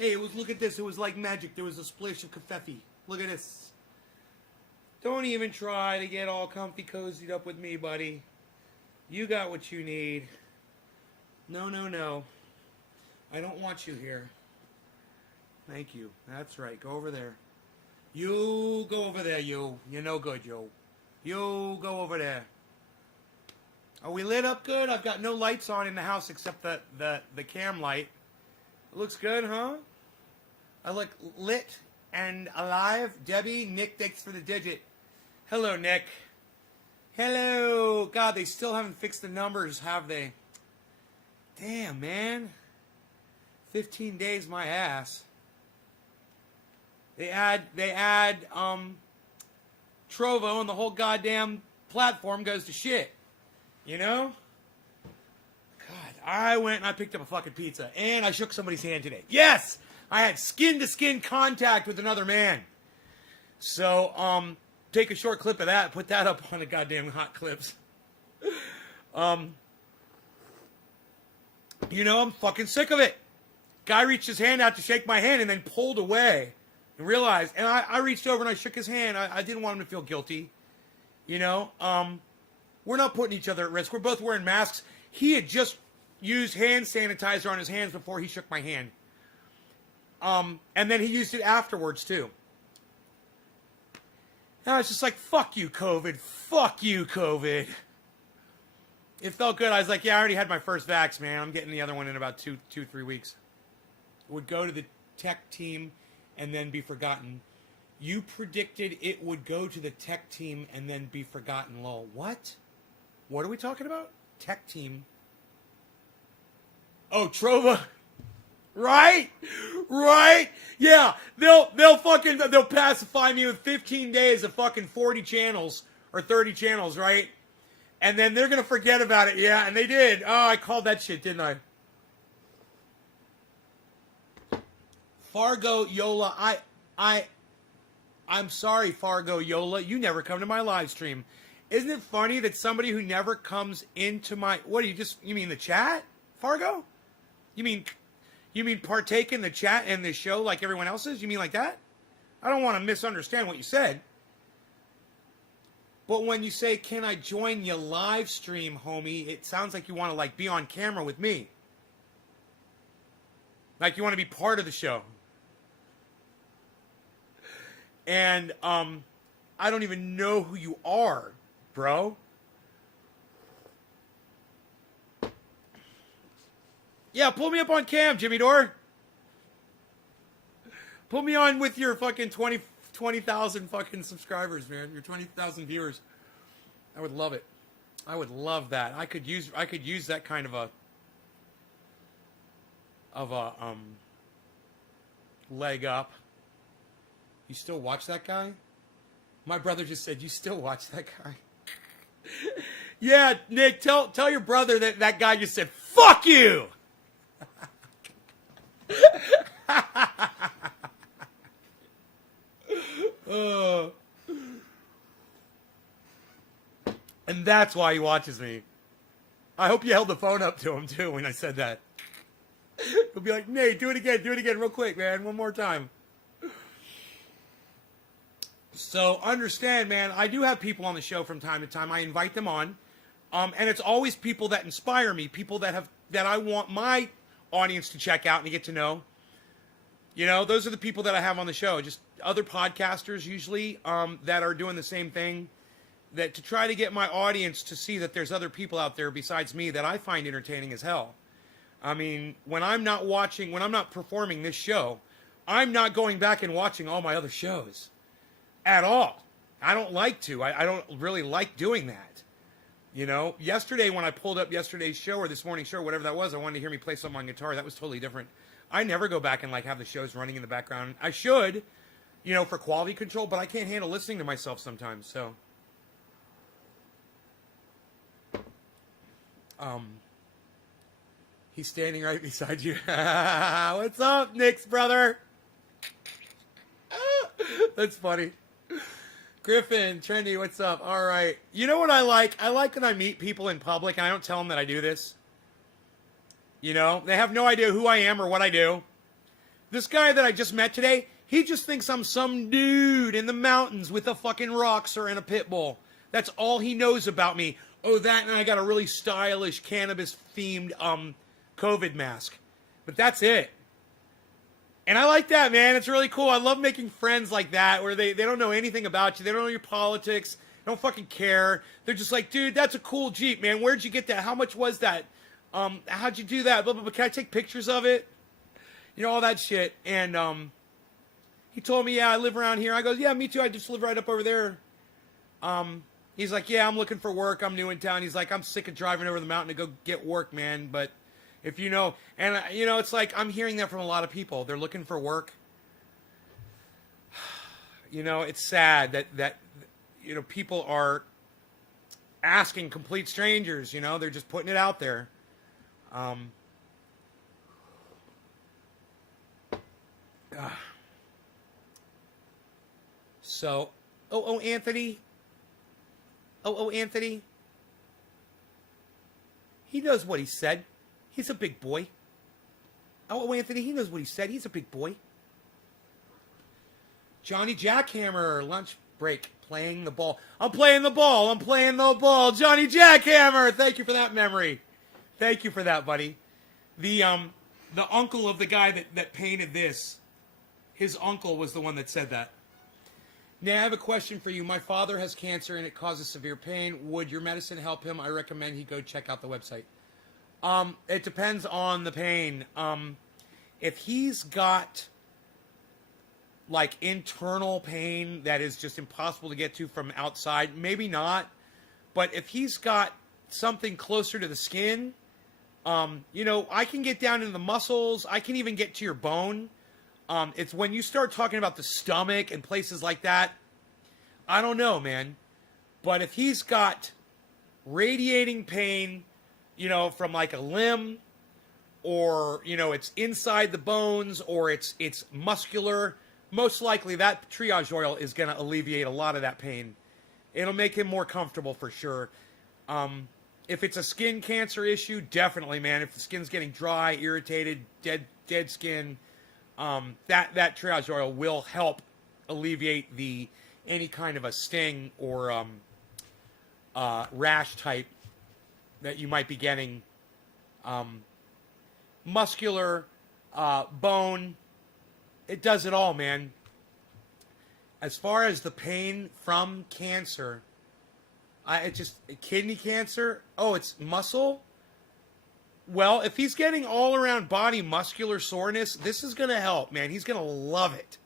Hey, look at this. It was like magic. There was a splish of kefefe. Look at this. Don't even try to get all comfy cozied up with me, buddy. You got what you need. No, no, no. I don't want you here. Thank you. That's right. Go over there. You go over there, you. You're no good, you. You go over there. Are we lit up good? I've got no lights on in the house except the cam light. It looks good, huh? I look lit and alive. Debbie, Nick, thanks for the digit. Hello, Nick. Hello. God, they still haven't fixed the numbers, have they? Damn, man. 15 days, my ass. They add Trovo and the whole goddamn platform goes to shit. You know? God, I went and I picked up a fucking pizza and I shook somebody's hand today. Yes! I had skin-to-skin contact with another man. So, take a short clip of that, put that up on the goddamn hot clips. You know, I'm fucking sick of it. Guy reached his hand out to shake my hand and then pulled away. And realized, and I reached over and I shook his hand. I didn't want him to feel guilty. You know, we're not putting each other at risk. We're both wearing masks. He had just used hand sanitizer on his hands before he shook my hand. And then he used it afterwards, too. And I was just like, fuck you, COVID. Fuck you, COVID. It felt good. I was like, yeah, I already had my first vax, man. I'm getting the other one in about 3 weeks. It would go to the tech team and then be forgotten. You predicted it would go to the tech team and then be forgotten, lol. What? What are we talking about? Tech team. Oh, Trova. Right? Right? Yeah. They'll pacify me with 15 days of fucking 40 channels or 30 channels, right? And then they're going to forget about it. Yeah, and they did. Oh, I called that shit, didn't I? Fargo Yola, I'm sorry, Fargo Yola. You never come to my live stream. Isn't it funny that somebody who never comes into my... What, you mean the chat, Fargo? You mean partake in the chat and the show like everyone else is? You mean like that? I don't want to misunderstand what you said. But when you say, can I join your live stream, homie, it sounds like you want to like be on camera with me. Like you want to be part of the show. And I don't even know who you are, bro. Yeah, pull me up on cam, Jimmy Dore. Pull me on with your fucking 20,000 fucking subscribers, man. Your 20,000 viewers. I would love it. I would love that. I could use that kind of a leg up. You still watch that guy? My brother just said, you still watch that guy? Yeah, Nick, tell your brother that guy just said, fuck you! And that's why he watches me. I hope you held the phone up to him, too, when I said that. He'll be like, Nate, do it again real quick, man. One more time. So understand, man, I do have people on the show from time to time. I invite them on. And it's always people that inspire me, people that I want my audience to check out and to get to know. You know, those are the people that I have on the show. Just other podcasters usually that are doing the same thing, that to try to get my audience to see that there's other people out there besides me that I find entertaining as hell. I mean, when I'm not performing this show, I'm not going back and watching all my other shows at all. I don't like to. I don't really like doing that. You know, yesterday when I pulled up yesterday's show or this morning's show, whatever that was, I wanted to hear me play something on guitar. That was totally different. I never go back and like have the shows running in the background. I should, you know, for quality control, but I can't handle listening to myself sometimes. So, he's standing right beside you. What's up, Nick's brother? That's funny. Griffin, Trendy, what's up? All right. You know what I like? I like when I meet people in public and I don't tell them that I do this. You know, they have no idea who I am or what I do. This guy that I just met today, he just thinks I'm some dude in the mountains with a fucking Roxer and a pit bull. That's all he knows about me. Oh, that, and I got a really stylish cannabis-themed COVID mask. But that's it. And I like that, man. It's really cool. I love making friends like that, where they don't know anything about you. They don't know your politics. They don't fucking care. They're just like, dude, that's a cool Jeep, man. Where'd you get that? How much was that? How'd you do that? Blah, blah, blah. Can I take pictures of it? You know, all that shit. And he told me, yeah, I live around here. I go, yeah, me too. I just live right up over there. He's like, yeah, I'm looking for work. I'm new in town. He's like, I'm sick of driving over the mountain to go get work, man. But if you know, and you know, it's like, I'm hearing that from a lot of people. They're looking for work. You know, it's sad that you know, people are asking complete strangers, you know, they're just putting it out there. So, Anthony. Anthony. He knows what he said. He's a big boy. Anthony, he knows what he said. He's a big boy. Johnny Jackhammer, lunch break, playing the ball. I'm playing the ball. I'm playing the ball. Johnny Jackhammer. Thank you for that memory. Thank you for that, buddy. The uncle of the guy that painted this, his uncle was the one that said that. Now, I have a question for you. My father has cancer and it causes severe pain. Would your medicine help him? I recommend he go check out the website. It depends on the pain. If he's got like internal pain that is just impossible to get to from outside, maybe not. But if he's got something closer to the skin, you know, I can get down into the muscles. I can even get to your bone. It's when you start talking about the stomach and places like that, I don't know, man. But if he's got radiating pain, you know, from like a limb, or, you know, it's inside the bones, or it's muscular, most likely that triage oil is going to alleviate a lot of that pain. It'll make him more comfortable for sure. If it's a skin cancer issue, definitely, man. If the skin's getting dry, irritated, dead skin, that triage oil will help alleviate any kind of a sting or rash type that you might be getting. Muscular, bone, it does it all, man. As far as the pain from cancer, kidney cancer, it's muscle. Well, if he's getting all around body muscular soreness, this is going to help, man. He's going to love it.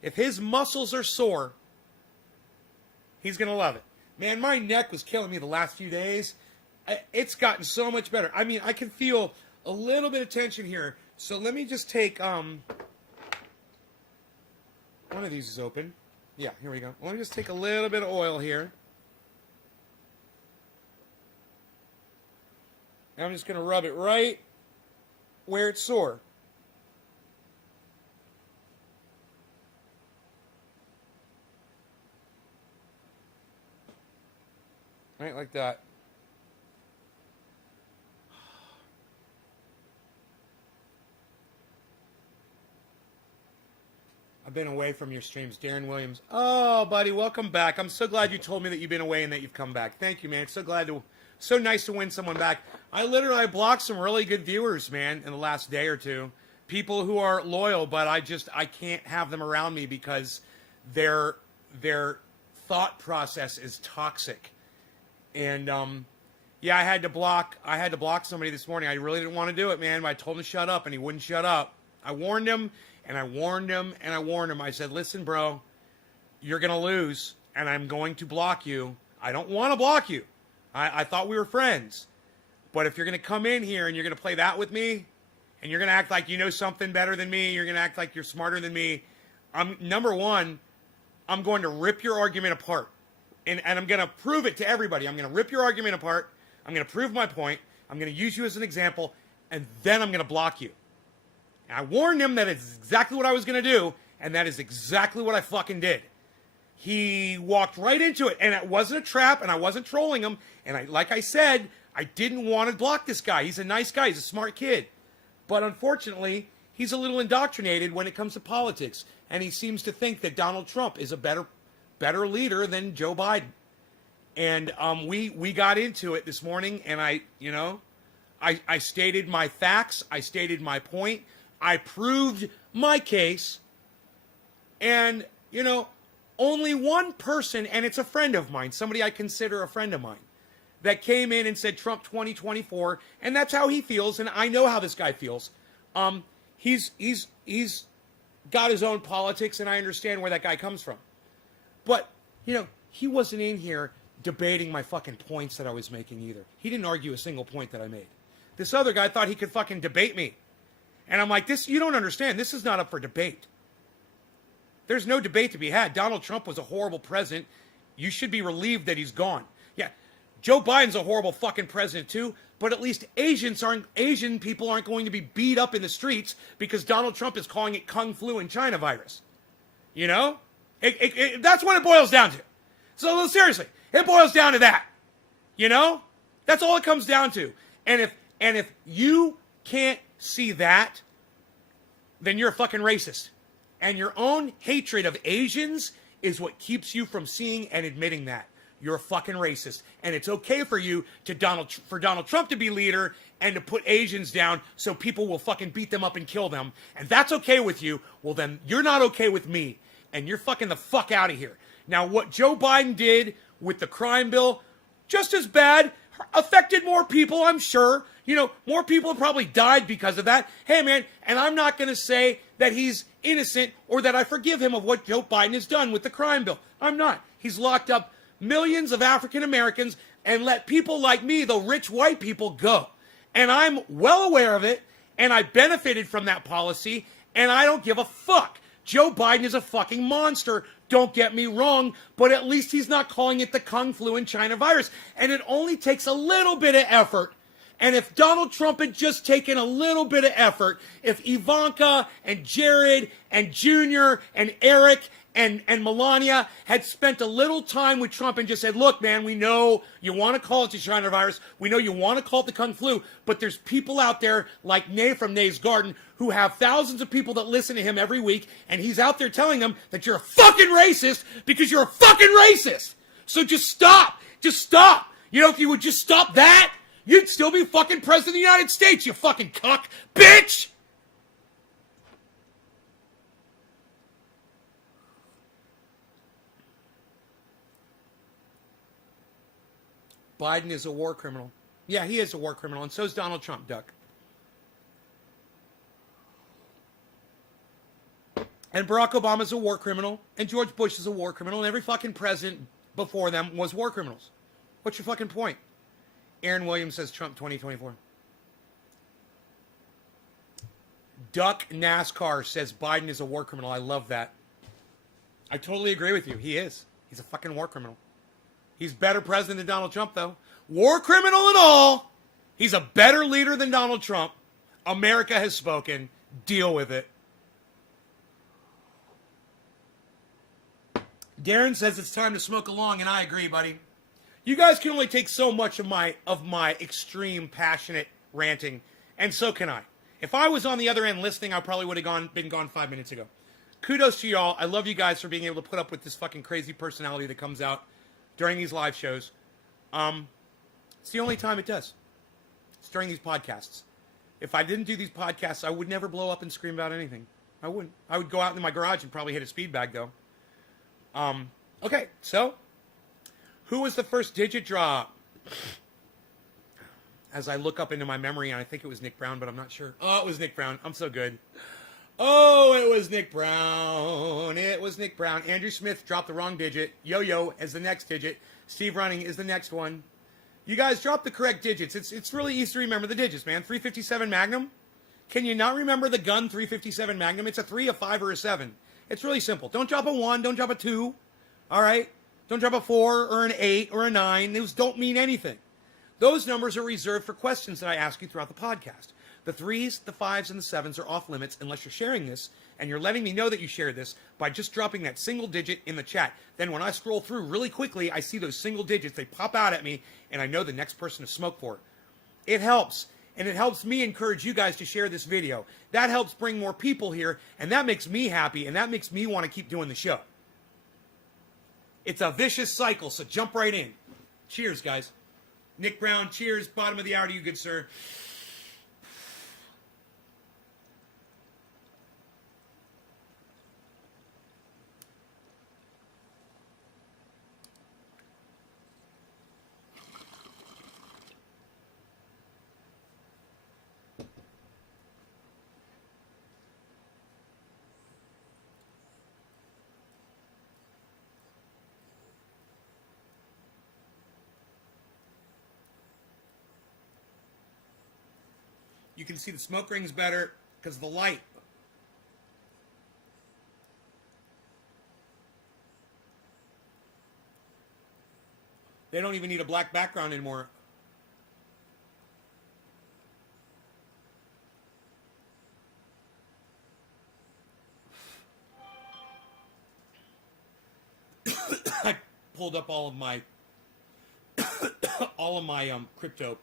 If his muscles are sore, he's going to love it. Man, my neck was killing me the last few days. It's gotten so much better. I mean, I can feel a little bit of tension here. So let me just take, one of these is open. Yeah, here we go. Let me just take a little bit of oil here. And I'm just going to rub it right where it's sore. Right, like that. I've been away from your streams. Darren Williams. Oh, buddy, welcome back. I'm so glad you told me that you've been away and that you've come back. Thank you, man. So nice to win someone back. I blocked some really good viewers, man, in the last day or two. People who are loyal, but I can't have them around me because their thought process is toxic. And yeah, I had to block somebody this morning. I really didn't want to do it, man. But I told him to shut up, and he wouldn't shut up. I warned him, and I warned him, and I warned him. I said, listen, bro, you're going to lose, and I'm going to block you. I don't want to block you. I thought we were friends. But if you're going to come in here and you're going to play that with me, and you're going to act like you know something better than me, you're going to act like you're smarter than me, number one, I'm going to rip your argument apart. And I'm going to prove it to everybody. I'm going to rip your argument apart. I'm going to prove my point. I'm going to use you as an example. And then I'm going to block you. And I warned him that it's exactly what I was going to do. And that is exactly what I fucking did. He walked right into it. And it wasn't a trap. And I wasn't trolling him. And like I said, I didn't want to block this guy. He's a nice guy. He's a smart kid. But unfortunately, he's a little indoctrinated when it comes to politics, and he seems to think that Donald Trump is a better leader than Joe Biden. And we got into it this morning, and I stated my facts, I stated my point, I proved my case, and only one person, and it's a friend of mine, somebody I consider a friend of mine, that came in and said Trump 2024, and that's how he feels, and I know how this guy feels. He's got his own politics, and I understand where that guy comes from. But, he wasn't in here debating my fucking points that I was making either. He didn't argue a single point that I made. This other guy thought he could fucking debate me. And I'm like, you don't understand. This is not up for debate. There's no debate to be had. Donald Trump was a horrible president. You should be relieved that he's gone. Yeah, Joe Biden's a horrible fucking president too, but at least Asian people aren't going to be beat up in the streets because Donald Trump is calling it Kung Flu and China virus. That's what it boils down to. So seriously, it boils down to that. That's all it comes down to. And if you can't see that, then you're a fucking racist. And your own hatred of Asians is what keeps you from seeing and admitting that. You're a fucking racist. And it's okay for you for Donald Trump to be leader and to put Asians down so people will fucking beat them up and kill them. And that's okay with you. Well, then you're not okay with me. And you're fucking the fuck out of here. Now, what Joe Biden did with the crime bill, just as bad, affected more people, I'm sure. More people have probably died because of that. Hey, man, and I'm not going to say that he's innocent or that I forgive him of what Joe Biden has done with the crime bill. I'm not. He's locked up millions of African Americans and let people like me, the rich white people, go. And I'm well aware of it, and I benefited from that policy, and I don't give a fuck. Joe Biden is a fucking monster. Don't get me wrong, but at least he's not calling it the Kung Flu and China virus. And it only takes a little bit of effort. And if Donald Trump had just taken a little bit of effort, if Ivanka and Jared and Junior and Eric and Melania had spent a little time with Trump and just said, look, man, we know you want to call it the China virus. We know you want to call it the Kung Flu, but there's people out there like Nay from Nay's Garden who have thousands of people that listen to him every week, and he's out there telling them that you're a fucking racist because you're a fucking racist. So just stop. Just stop. If you would just stop that, you'd still be fucking president of the United States, you fucking cuck bitch! Biden is a war criminal. Yeah, he is a war criminal, and so is Donald Trump, Duck. And Barack Obama's a war criminal, and George Bush is a war criminal, and every fucking president before them was war criminals. What's your fucking point? Aaron Williams says Trump 2024. Duck NASCAR says Biden is a war criminal. I love that. I totally agree with you. He is. He's a fucking war criminal. He's better president than Donald Trump, though. War criminal and all. He's a better leader than Donald Trump. America has spoken. Deal with it. Darren says it's time to smoke along, and I agree, buddy. You guys can only take so much of my extreme, passionate ranting, and so can I. If I was on the other end listening, I probably would have been gone 5 minutes ago. Kudos to y'all. I love you guys for being able to put up with this fucking crazy personality that comes out during these live shows. It's the only time it does. It's during these podcasts. If I didn't do these podcasts, I would never blow up and scream about anything. I wouldn't. I would go out in my garage and probably hit a speed bag, though. Okay, so who was the first digit drop? As I look up into my memory, and I think it was Nick Brown, but I'm not sure. Oh, it was Nick Brown. I'm so good. Oh, it was Nick Brown. It was Nick Brown. Andrew Smith dropped the wrong digit. Yo-yo is the next digit. Steve Running is the next one. You guys dropped the correct digits. It's really easy to remember the digits, man. 357 Magnum. Can you not remember the gun 357 Magnum? It's a 3, a 5, or a 7. It's really simple. Don't drop a 1. Don't drop a 2. All right? Don't drop a 4 or an 8 or a 9. Those don't mean anything. Those numbers are reserved for questions that I ask you throughout the podcast. The 3s, the 5s, and the 7s are off limits unless you're sharing this, and you're letting me know that you shared this by just dropping that single digit in the chat. Then when I scroll through really quickly, I see those single digits. They pop out at me, and I know the next person to smoke for. It helps. And it helps me encourage you guys to share this video. That helps bring more people here, and that makes me happy, and that makes me want to keep doing the show. It's a vicious cycle, so jump right in. Cheers, guys. Nick Brown, cheers. Bottom of the hour to you, good sir. You can see the smoke rings better because of the light. They don't even need a black background anymore. I pulled up all of my crypto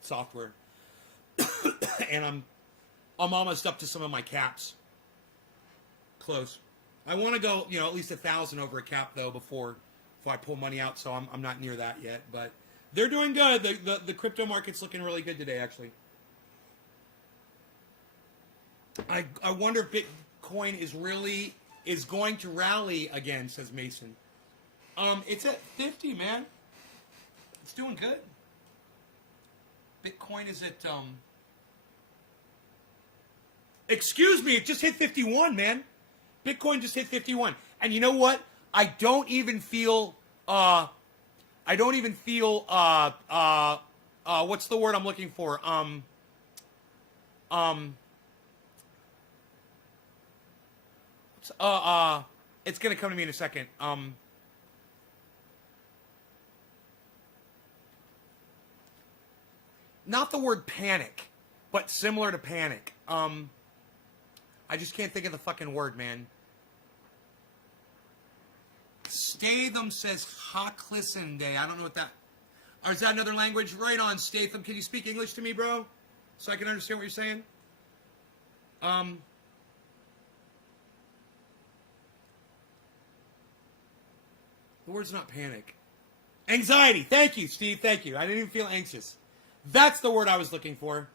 software. And I'm almost up to some of my caps. Close. I want to go, at least 1,000 over a cap though before I pull money out. So I'm not near that yet, but they're doing good. The crypto market's looking really good today, actually. I wonder if Bitcoin is going to rally again, says Mason. It's at 50, man. It's doing good. Bitcoin is at excuse me, it just hit 51, man. Bitcoin just hit 51. And you know what? I don't even feel what's the word I'm looking for? It's gonna come to me in a second. Not the word panic, but similar to panic. I just can't think of the fucking word, man. Statham says Haklisende. I don't know what that... Or is that another language? Right on, Statham. Can you speak English to me, bro? So I can understand what you're saying? The word's not panic. Anxiety. Thank you, Steve. Thank you. I didn't even feel anxious. That's the word I was looking for.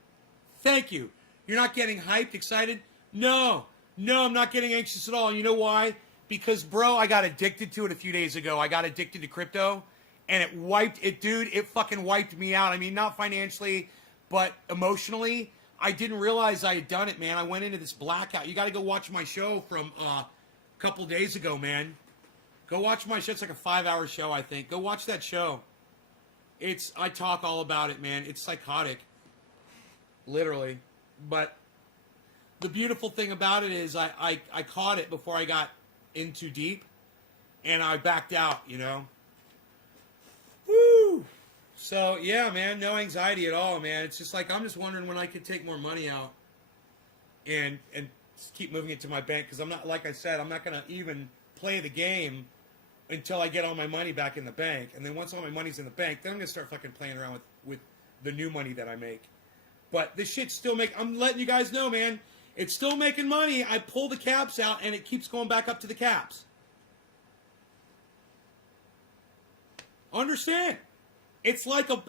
Thank you. You're not getting hyped, excited? No, I'm not getting anxious at all. You know why? Because, bro, I got addicted to it a few days ago. I got addicted to crypto, and it fucking wiped me out. I mean, not financially, but emotionally. I didn't realize I had done it, man. I went into this blackout. You got to go watch my show from a couple days ago, man. Go watch my show. It's like a 5-hour show, I think. Go watch that show. I talk all about it, man. It's psychotic. Literally. But the beautiful thing about it is I caught it before I got in too deep, and I backed out, Woo! So, yeah, man, no anxiety at all, man. It's just like I'm just wondering when I could take more money out and keep moving it to my bank, because I'm not, like I said, I'm not going to even play the game until I get all my money back in the bank. And then once all my money's in the bank, then I'm going to start fucking playing around with the new money that I make. But this shit's still I'm letting you guys know, man. It's still making money. I pull the caps out, and it keeps going back up to the caps. Understand? It's like a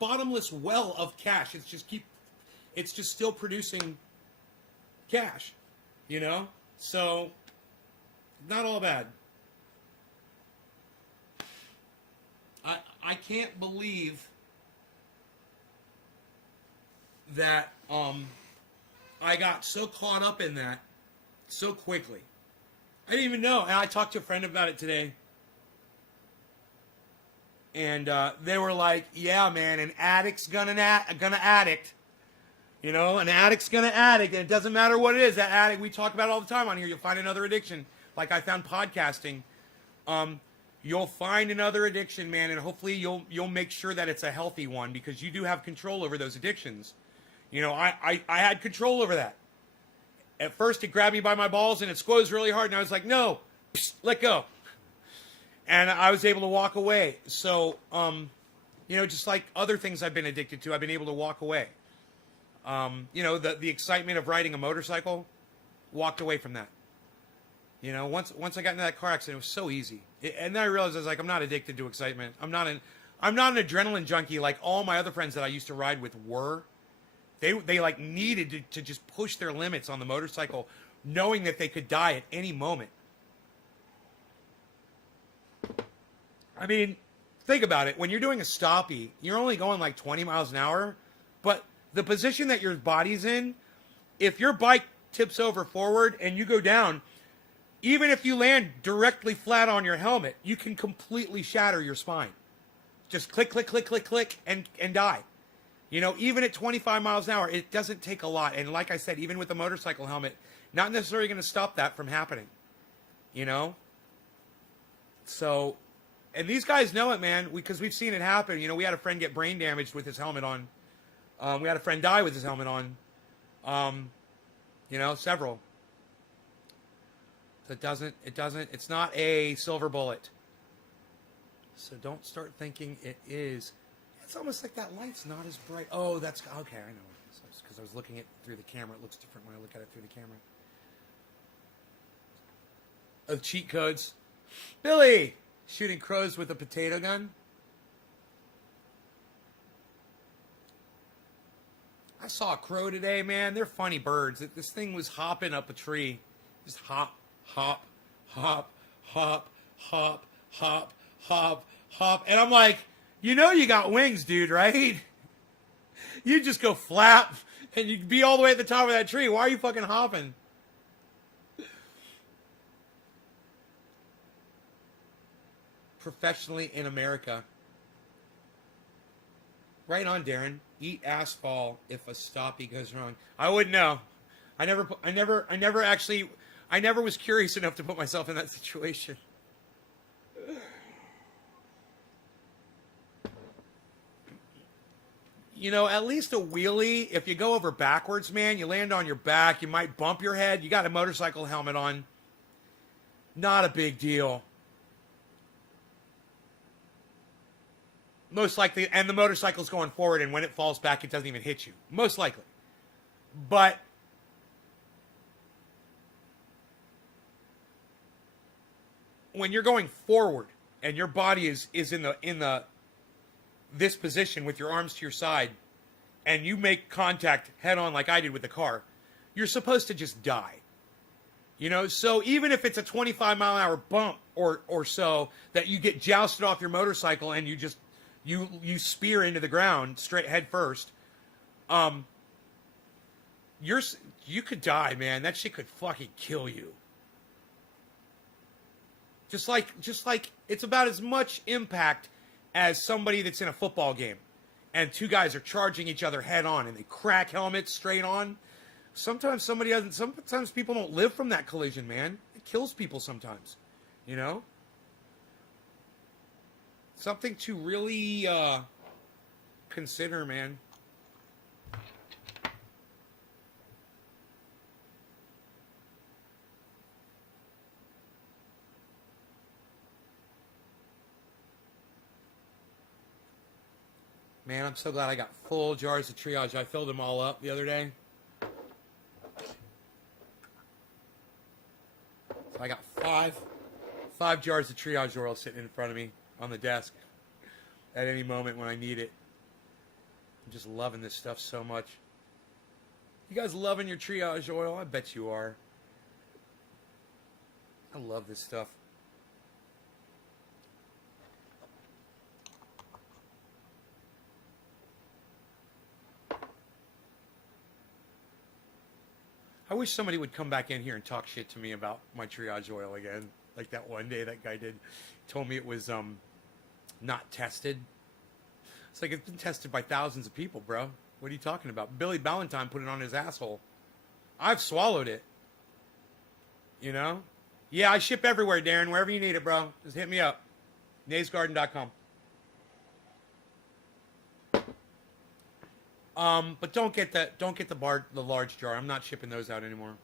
bottomless well of cash. It's just still producing cash, So, not all bad. I can't believe that I got so caught up in that so quickly. I didn't even know. And I talked to a friend about it today. And they were like, yeah, man, an addict's gonna addict. An addict's gonna addict. And it doesn't matter what it is. That addict, we talk about it all the time on here. You'll find another addiction. Like I found podcasting. You'll find another addiction, man. And hopefully you'll make sure that it's a healthy one, because you do have control over those addictions. I had control over that. At first, it grabbed me by my balls and it squoze really hard, and I was like, no, let go. And I was able to walk away. So, You know, just like other things I've been addicted to, I've been able to walk away. You know, the excitement of riding a motorcycle, walked away from that. You know, once I got into that car accident, it was so easy. And then I realized I was like, I'm not addicted to excitement. I'm not an adrenaline junkie like all my other friends that I used to ride with were. They like needed to just push their limits on the motorcycle, knowing that they could die at any moment. I mean, think about it. When you're doing a stoppie, you're only going like 20 miles an hour, but the position that your body's in, if your bike tips over forward and you go down, even if you land directly flat on your helmet, you can completely shatter your spine. Just click, click, click, click, click, and die. You know, even at 25 miles an hour, it doesn't take a lot. And like I said, even with a motorcycle helmet, not necessarily going to stop that from happening. You know? So, and these guys know it, man, because we've seen it happen. You know, we had a friend get brain damaged with his helmet on. We had a friend die with his helmet on. You know, several. So it's not a silver bullet. So don't start thinking it is. It's almost like that light's not as bright. Oh, that's, okay, I know what it is. Because I was looking at it through the camera. It looks different when I look at it through the camera. Of cheat codes. Billy! Shooting crows with a potato gun. I saw a crow today, man. They're funny birds. This thing was hopping up a tree. Just hop, hop, hop, hop, hop, hop, hop, hop. And I'm like, you know you got wings, dude, right? You just go flap and you be all the way at the top of that tree. Why are you fucking hopping? Professionally in America. Right on, Darren. Eat asphalt if a stoppie goes wrong. I wouldn't know. I never was curious enough to put myself in that situation. You know, at least a wheelie, if you go over backwards, man, you land on your back, you might bump your head. You got a motorcycle helmet on. Not a big deal. Most likely, and the motorcycle's going forward, and when it falls back, it doesn't even hit you. Most likely. But when you're going forward and your body is in this position with your arms to your side, and you make contact head on like I did with the car, you're supposed to just die. You know, so even if it's a 25 mile an hour bump or so that you get jousted off your motorcycle and you just you spear into the ground straight head first, you could die, man. That shit could fucking kill you. Just like it's about as much impact as somebody that's in a football game and two guys are charging each other head on and they crack helmets straight on. Sometimes people don't live from that collision, man. It kills people sometimes, you know? Something to really consider, man. Man, I'm so glad I got full jars of triage. I filled them all up the other day. So I got five jars of triage oil sitting in front of me on the desk at any moment when I need it. I'm just loving this stuff so much. You guys loving your triage oil? I bet you are. I love this stuff. I wish somebody would come back in here and talk shit to me about my triage oil again. Like that one day that guy did. Told me it was not tested. It's like it's been tested by thousands of people, bro. What are you talking about? Billy Ballantyne put it on his asshole. I've swallowed it. You know? Yeah, I ship everywhere, Darren. Wherever you need it, bro. Just hit me up. naysgarden.com. But don't get the large jar. I'm not shipping those out anymore.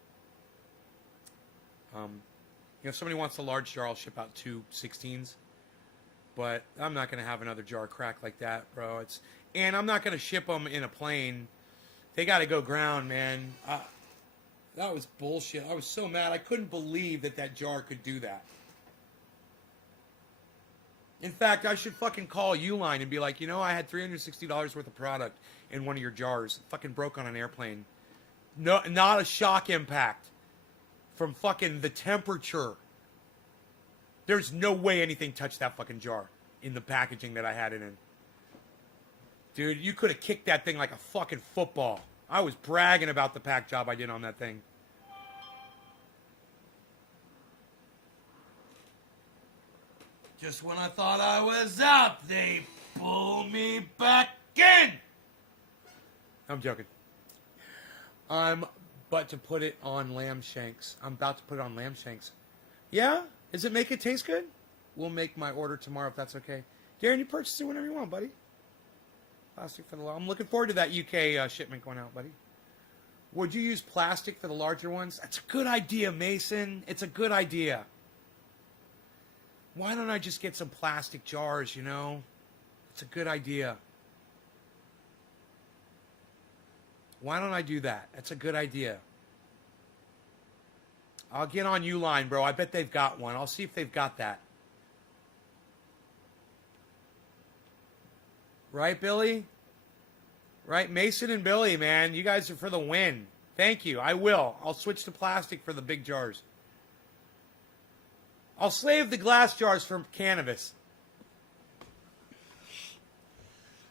If somebody wants the large jar, I'll ship out 2 16s. but I'm not going to have another jar crack like that, bro. And I'm not going to ship them in a plane. They got to go ground, man. That was bullshit. I was so mad. I couldn't believe that jar could do that. In fact, I should fucking call Uline and be like, I had $360 worth of product in one of your jars. It fucking broke on an airplane. No, not a shock impact from fucking the temperature. There's no way anything touched that fucking jar in the packaging that I had it in. Dude, you could have kicked that thing like a fucking football. I was bragging about the pack job I did on that thing. Just when I thought I was out, they pull me back in. I'm joking. I'm about to put it on lamb shanks. Yeah? Does it make it taste good? We'll make my order tomorrow if that's okay. Darren, you purchase it whenever you want, buddy. Plastic for the... I'm looking forward to that UK shipment going out, buddy. Would you use plastic for the larger ones? That's a good idea, Mason. It's a good idea. Why don't I just get some plastic jars, It's a good idea. Why don't I do that? That's a good idea. I'll get on Uline, bro. I bet they've got one. I'll see if they've got that. Right, Billy? Right, Mason and Billy, man. You guys are for the win. Thank you. I will. I'll switch to plastic for the big jars. I'll save the glass jars for cannabis.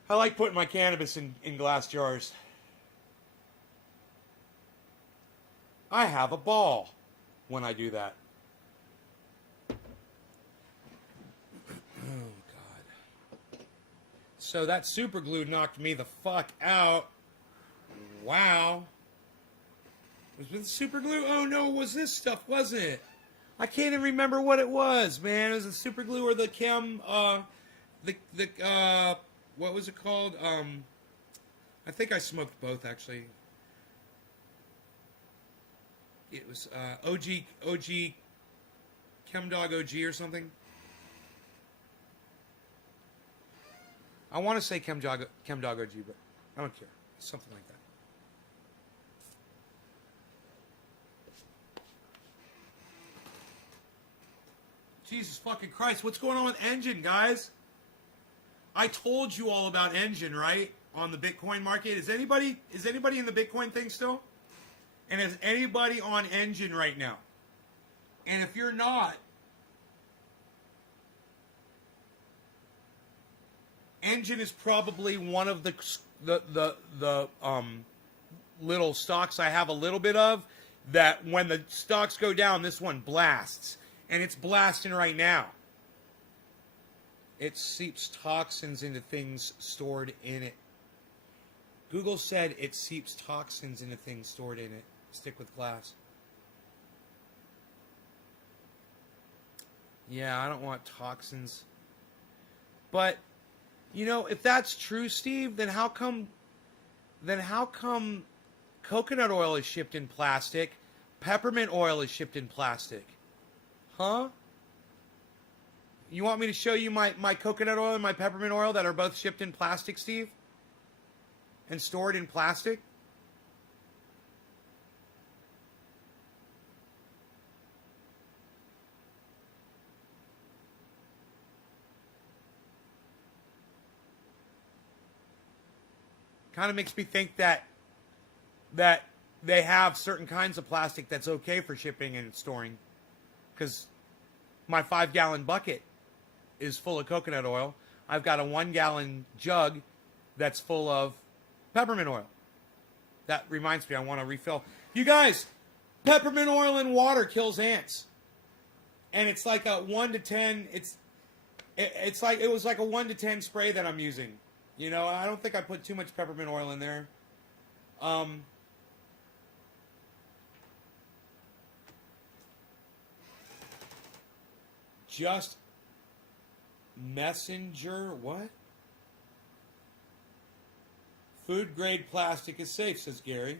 I like putting my cannabis in glass jars. I have a ball when I do that. Oh, God. So that super glue knocked me the fuck out. Wow. Was it super glue? Oh, no, it was this stuff, wasn't it? I can't even remember what it was, man. It was the super glue or the what was it called? I think I smoked both, actually. It was OG Chemdog OG or something. I want to say Chemdog OG, but I don't care. Something like that. Jesus fucking Christ, what's going on with Engine, guys? I told you all about Engine, right? On the Bitcoin market. Is anybody in the Bitcoin thing still? And is anybody on Engine right now? And if you're not, Engine is probably one of the little stocks I have a little bit of, that when the stocks go down, this one blasts. And it's blasting right now. It seeps toxins into things stored in it. Google said it seeps toxins into things stored in it. Stick with glass. Yeah, I don't want toxins. But, if that's true, Steve, then how come coconut oil is shipped in plastic, peppermint oil is shipped in plastic? Huh? You want me to show you my coconut oil and my peppermint oil that are both shipped in plastic, Steve? And stored in plastic? Kind of makes me think that they have certain kinds of plastic that's okay for shipping and storing. Because my 5-gallon bucket is full of coconut oil. I've got a 1-gallon jug that's full of peppermint oil. That reminds me, I want to refill. You guys, peppermint oil and water kills ants. And it's like a 1 to 10. It was like a 1 to 10 spray that I'm using. I don't think I put too much peppermint oil in there. Just messenger, what? Food grade plastic is safe, says Gary.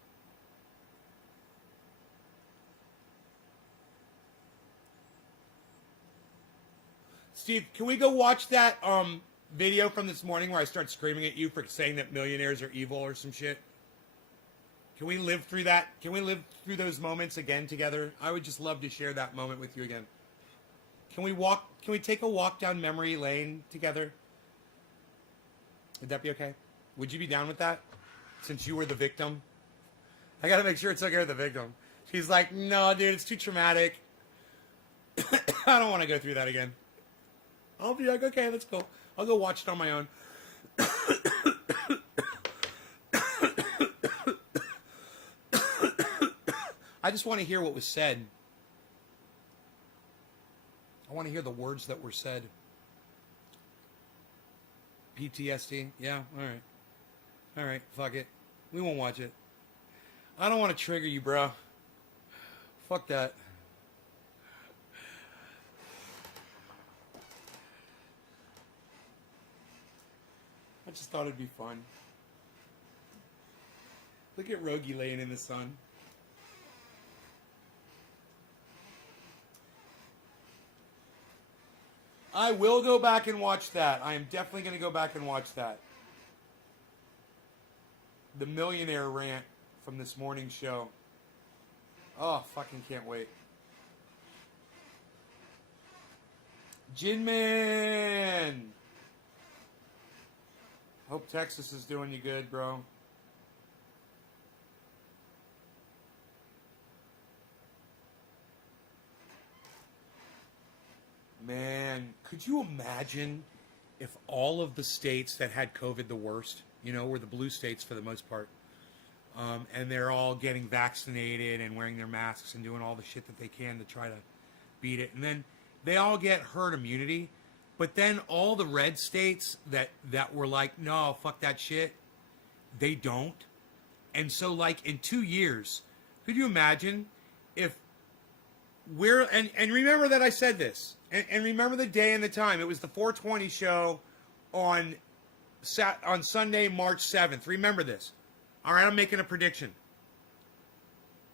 Steve, can we go watch that video from this morning where I start screaming at you for saying that millionaires are evil or some shit? Can we live through that? Can we live through those moments again together? I would just love to share that moment with you again. Can we take a walk down memory lane together? Would that be okay? Would you be down with that? Since you were the victim? I gotta make sure it's okay with the victim. She's like, no, dude, it's too traumatic. I don't want to go through that again. I'll be like, okay, that's cool. I'll go watch it on my own. I just want to hear what was said. I want to hear the words that were said. PTSD? Yeah, all right. All right, fuck it. We won't watch it. I don't want to trigger you, bro. Fuck that. I just thought it'd be fun. Look at Rogie laying in the sun. I will go back and watch that. I am definitely going to go back and watch that. The millionaire rant from this morning's show. Oh, fucking can't wait. Jinman! Hope Texas is doing you good, bro. Man, could you imagine if all of the states that had COVID the worst, you know, were the blue states for the most part, and they're all getting vaccinated and wearing their masks and doing all the shit that they can to try to beat it, and then they all get herd immunity, but then all the red states that were like, no, fuck that shit, they don't. And so, like, in 2 years, could you imagine if we're, and remember that I said this, and remember the day and the time. It was the 420 show on Sunday, March 7th. Remember this. All right, I'm making a prediction.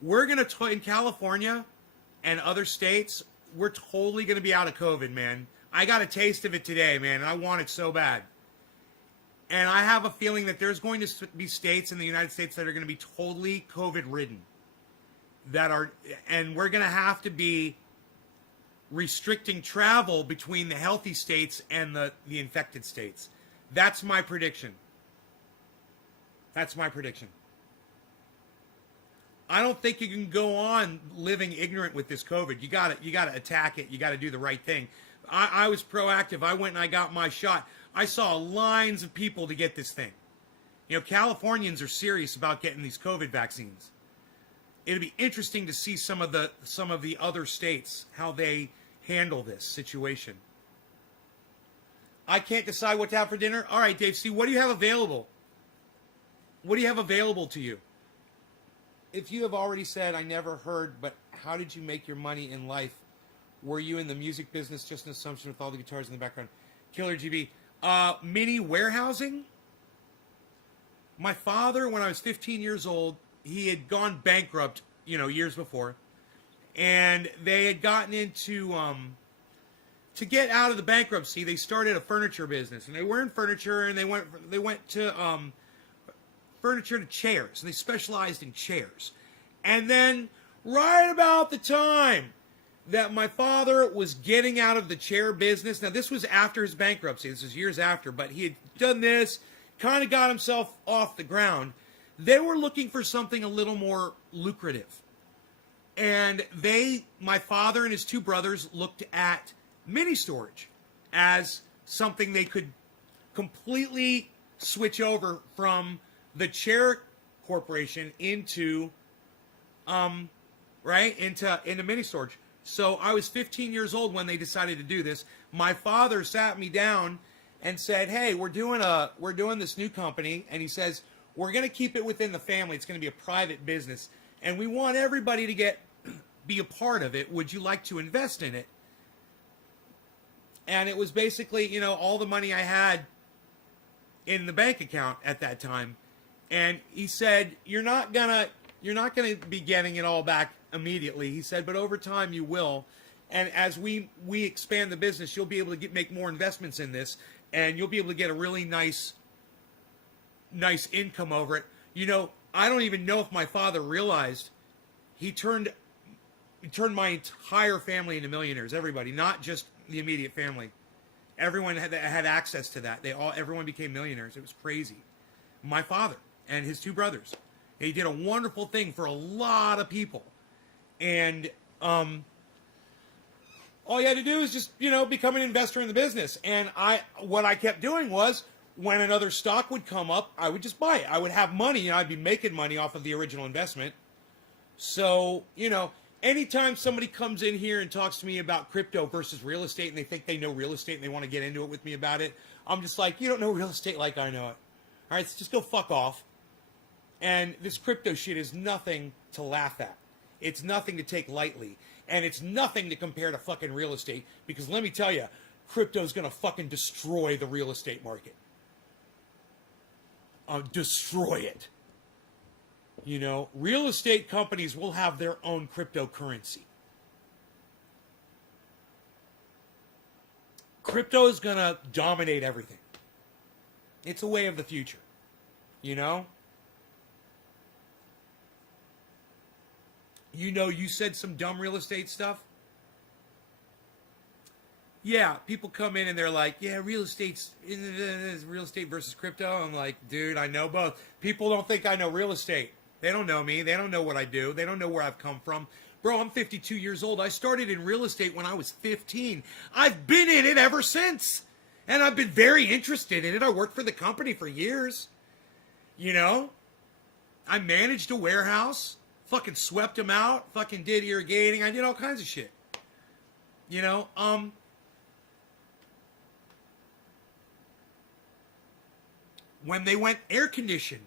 We're going to, in California and other states, we're totally going to be out of COVID, man. I got a taste of it today, man, and I want it so bad. And I have a feeling that there's going to be states in the United States that are going to be totally COVID-ridden. And we're going to have to be restricting travel between the healthy states and the infected states. That's my prediction. That's my prediction. I don't think you can go on living ignorant with this COVID. You gotta attack it. You gotta do the right thing. I was proactive. I went and I got my shot. I saw lines of people to get this thing. You know, Californians are serious about getting these COVID vaccines. It'll be interesting to see some of the other states, how they handle this situation. I can't decide what to have for dinner. All right, Dave C., what do you have available? What do you have available to you? If you have already said, I never heard, but how did you make your money in life? Were you in the music business? Just an assumption with all the guitars in the background. Killer GB. Mini warehousing? My father, when I was 15 years old, he had gone bankrupt, years before. And they had gotten into, to get out of the bankruptcy, they started a furniture business. And they were in furniture, and they went to, furniture to chairs. And they specialized in chairs. And then, right about the time that my father was getting out of the chair business, now this was after his bankruptcy, this was years after, but he had done this, kind of got himself off the ground. They were looking for something a little more lucrative. And my father and his two brothers looked at mini storage as something they could completely switch over from the chair corporation into mini storage. So I was 15 years old when they decided to do this. My father sat me down and said, hey, we're doing this new company. And he says, we're going to keep it within the family. It's going to be a private business. And we want everybody to be a part of it. Would you like to invest in it? And it was basically, all the money I had in the bank account at that time. And he said, you're not gonna be getting it all back immediately. He said, but over time you will. And as we expand the business, you'll be able to make more investments in this, and you'll be able to get a really nice income over it. You know, I don't even know if my father realized he turned my entire family into millionaires. Everybody, not just the immediate family. Everyone had access to that. Everyone became millionaires. It was crazy. My father and his two brothers. He did a wonderful thing for a lot of people. And all you had to do is just, you know, become an investor in the business. And what I kept doing was, when another stock would come up, I would just buy it. I would have money, and I'd be making money off of the original investment. So, you know, anytime somebody comes in here and talks to me about crypto versus real estate, and they think they know real estate and they want to get into it with me about it, I'm just like, you don't know real estate like I know it. All right, so just go fuck off. And this crypto shit is nothing to laugh at. It's nothing to take lightly. And it's nothing to compare to fucking real estate, because let me tell you, crypto's going to fucking destroy the real estate market. Destroy it. You know, real estate companies will have their own cryptocurrency. Crypto is going to dominate everything. It's a way of the future. You know? You know, you said some dumb real estate stuff. Yeah, people come in and they're like, yeah, real estate versus crypto. I'm like, dude, I know both. People don't think I know real estate. They don't know me. They don't know what I do. They don't know where I've come from. Bro, I'm 52 years old. I started in real estate when I was 15. I've been in it ever since. And I've been very interested in it. I worked for the company for years. You know? I managed a warehouse. Fucking swept them out. Fucking did irrigating. I did all kinds of shit. You know? When they went air conditioned,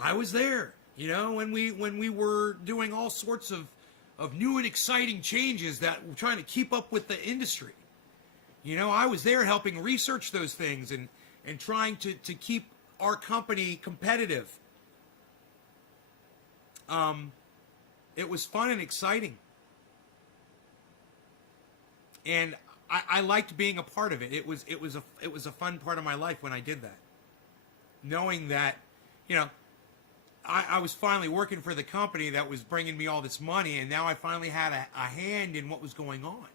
I was there. You know, when we were doing all sorts of new and exciting changes that were trying to keep up with the industry. You know, I was there helping research those things and trying to keep our company competitive. It was fun and exciting. And I liked being a part of it. It was a fun part of my life when I did that. Knowing that, you know, I was finally working for the company that was bringing me all this money, and now I finally had a hand in what was going on.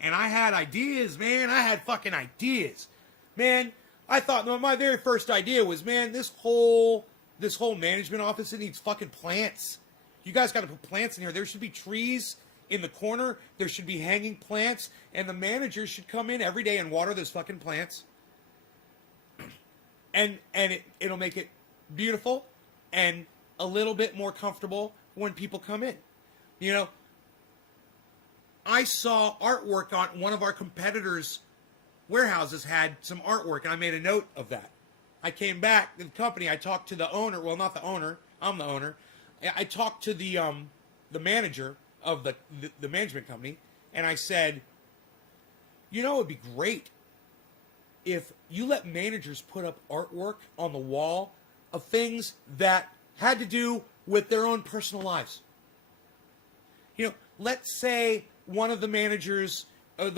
And I had ideas, man. I had fucking ideas. Man, I thought, my very first idea was, man, this whole management office, it needs fucking plants. You guys got to put plants in here. There should be trees in the corner. There should be hanging plants. And the managers should come in every day and water those fucking plants. And it'll make it beautiful and a little bit more comfortable when people come in. You know, I saw artwork on one of our competitors' warehouses had some artwork, and I made a note of that. I came back to the company. I talked to the owner. Well, not the owner. I'm the owner. I talked to the manager of the management company, and I said, you know, it would be great if you let managers put up artwork on the wall of things that had to do with their own personal lives. You know, let's say one of the managers, the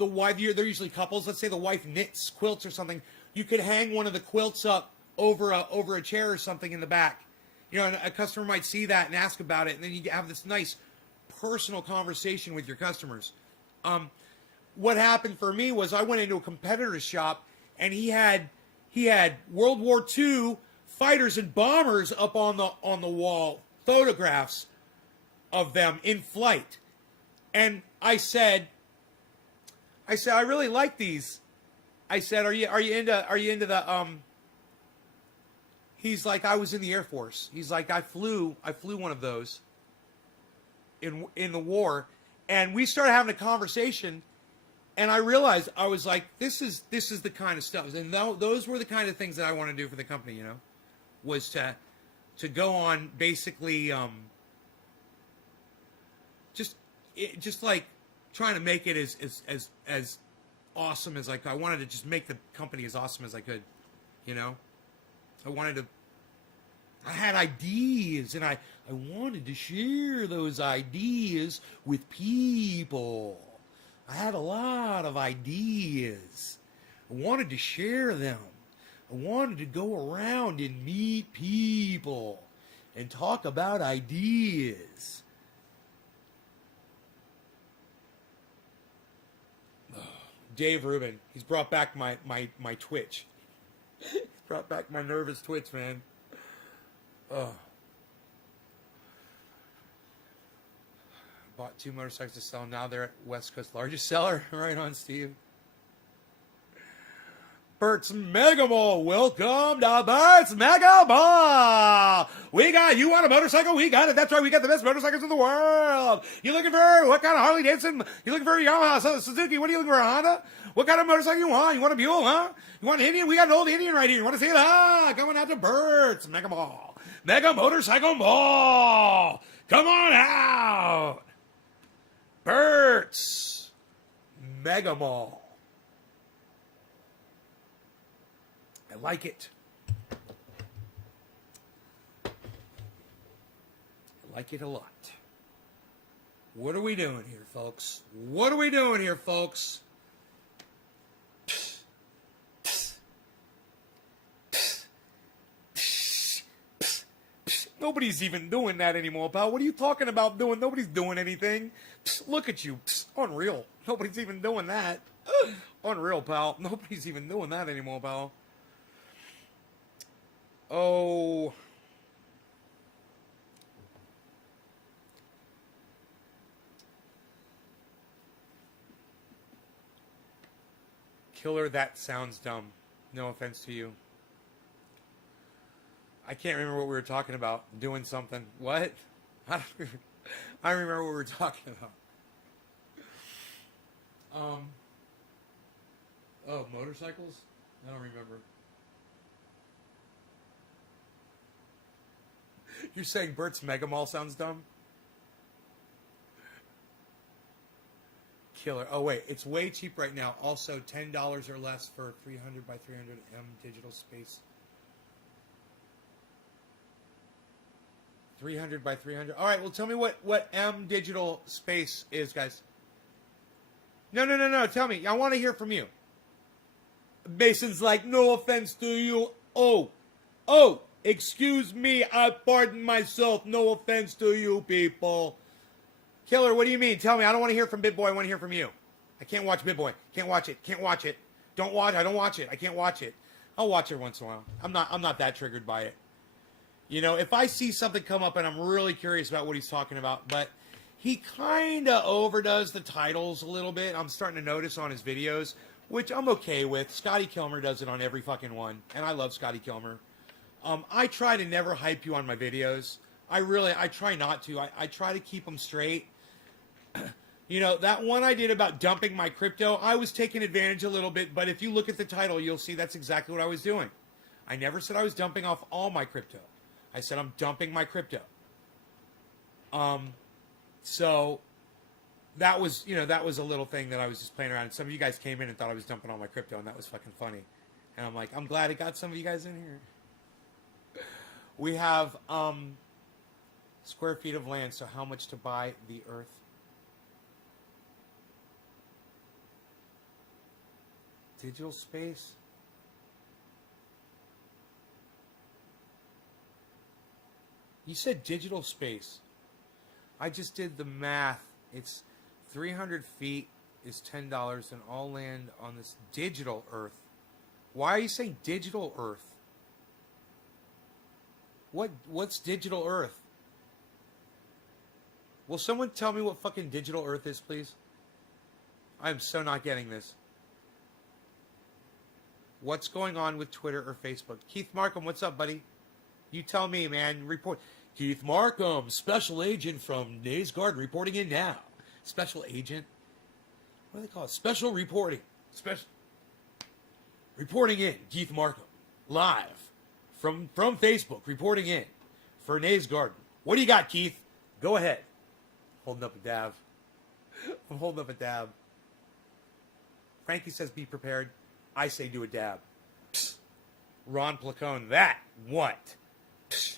wife, they're usually couples. Let's say the wife knits quilts or something. You could hang one of the quilts up over a chair or something in the back. You know, and a customer might see that and ask about it, and then you have this nice personal conversation with your customers. What happened for me was I went into a competitor's shop, and he had World War II fighters and bombers up on the wall, photographs of them in flight. And I said, I really like these. I said, are you into the He's like, I was in the Air Force. He's like, I flew one of those in the war, and we started having a conversation. And I realized, I was like, this is the kind of stuff. And those were the kind of things that I want to do for the company, you know, was to go on basically just like trying to make it as awesome as I wanted to just make the company as awesome as I could, you know. I had ideas, and I wanted to share those ideas with people. I had a lot of ideas. I wanted to share them. I wanted to go around and meet people and talk about ideas. Dave Rubin, he's brought back my twitch. He's brought back my nervous twitch, man. Bought 2 motorcycles to sell. Now they're at West Coast largest seller. Right on, Steve. Bert's Mega Mall. Welcome to Bert's Mega Mall. We got, you want a motorcycle? We got it. That's right. We got the best motorcycles in the world. You looking for what kind of Harley Davidson? You looking for a Yamaha, Suzuki? What are you looking for, a Honda? What kind of motorcycle you want? You want a mule, huh? You want an Indian? We got an old Indian right here. You want to see it? Coming out to Bert's Mega Mall. Mega Motorcycle Mall. Come on out. Bert's Mega Mall. I like it. I like it a lot. What are we doing here, folks? What are we doing here, folks? Nobody's even doing that anymore, pal. What are you talking about doing? Nobody's doing anything. Look at you. Unreal. Nobody's even doing that. Unreal, pal. Nobody's even doing that anymore, pal. Oh. Killer, that sounds dumb. No offense to you. I can't remember what we were talking about. Doing something. What? I don't remember what we were talking about. Oh, motorcycles? I don't remember. You're saying Bert's Mega Mall sounds dumb? Killer. Oh, wait. It's way cheap right now. Also, $10 or less for 300 by 300 M digital space. 300 by 300. All right, well, tell me what M digital space is, guys. No. Tell me. I want to hear from you. Mason's like, no offense to you. Oh. Excuse me, I pardon myself. No offense to you people. Killer, what do you mean? Tell me. I don't want to hear from BitBoy. I want to hear from you. I can't watch BitBoy. Can't watch it. Can't watch it. Don't watch. I don't watch it. I can't watch it. I'll watch it once in a while. I'm not that triggered by it. You know, if I see something come up and I'm really curious about what he's talking about, but he kind of overdoes the titles a little bit. I'm starting to notice on his videos, which I'm okay with. Scotty Kilmer does it on every fucking one, and I love Scotty Kilmer. I try to never hype you on my videos. I try not to. I try to keep them straight. You know, that one I did about dumping my crypto, I was taking advantage a little bit, but if you look at the title, you'll see that's exactly what I was doing. I never said I was dumping off all my crypto. I said I'm dumping my crypto. So that was a little thing that I was just playing around. And some of you guys came in and thought I was dumping all my crypto, and that was fucking funny. And I'm like, I'm glad it got some of you guys in here. We have square feet of land, so how much to buy the earth? Digital space? You said digital space. I just did the math. It's 300 feet is $10, and all land on this digital earth. Why are you saying digital earth? What's digital earth? Will someone tell me what fucking digital earth is, please? I'm so not getting this. What's going on with Twitter or Facebook? Keith Markham, what's up, buddy? You tell me, man. Report. Keith Markham, special agent from Nays Garden, reporting in now. Special agent? What do they call it? Special reporting. Reporting in. Keith Markham. Live. From Facebook, reporting in for Nays Garden. What do you got, Keith? Go ahead. Holding up a dab. I'm holding up a dab. Frankie says be prepared. I say do a dab. Psst. Ron Placone, that what? Psst.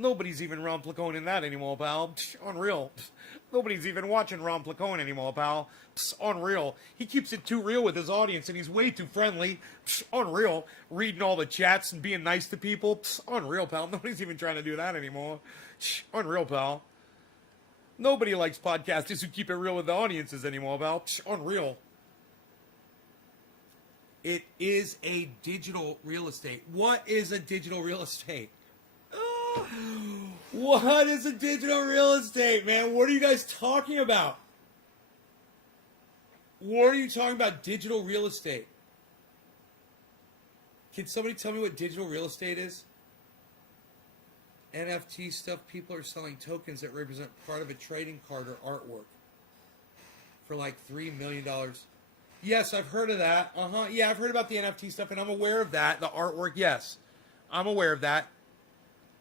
Nobody's even Ron Placone in that anymore, pal. Psh, unreal. Psh, nobody's even watching Ron Placone anymore, pal. Psh, unreal. He keeps it too real with his audience, and he's way too friendly. Psh, unreal. Reading all the chats and being nice to people. Psh, unreal, pal. Nobody's even trying to do that anymore. Psh, unreal, pal. Nobody likes podcasters who keep it real with the audiences anymore, pal. Psh, unreal. It is a digital real estate. What is a digital real estate? What is a digital real estate, man? What are you guys talking about? What are you talking about, digital real estate? Can somebody tell me what digital real estate is? NFT stuff, people are selling tokens that represent part of a trading card or artwork for like $3 million. Yes, I've heard of that. Yeah, I've heard about the NFT stuff, and I'm aware of that. The artwork, yes. I'm aware of that.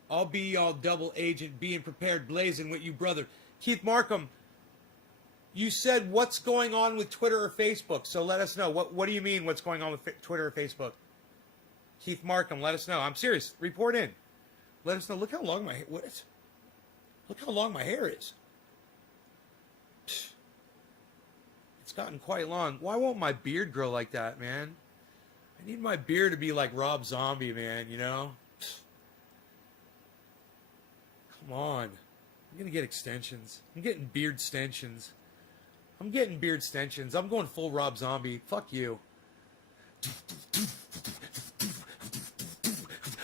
I'll be y'all double agent, being prepared, blazing with you, brother. Keith Markham, you said what's going on with Twitter or Facebook, so let us know. What do you mean what's going on with Twitter or Facebook? Keith Markham, let us know. I'm serious. Report in. Let us know. Look how long my hair is. Look how long my hair is. It's gotten quite long. Why won't my beard grow like that, man? I need my beard to be like Rob Zombie, man, you know? Come on. I'm going to get extensions. I'm getting beard extensions. I'm getting beard extensions. I'm going full Rob Zombie. Fuck you.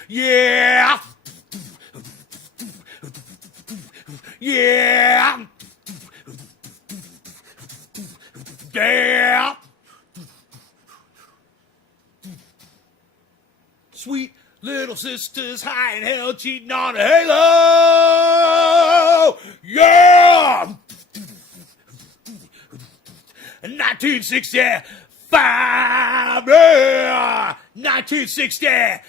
Yeah! Yeah! Yeah! Sweet little sisters high in hell cheating on a halo! Yeah! 1965! Yeah! 1965!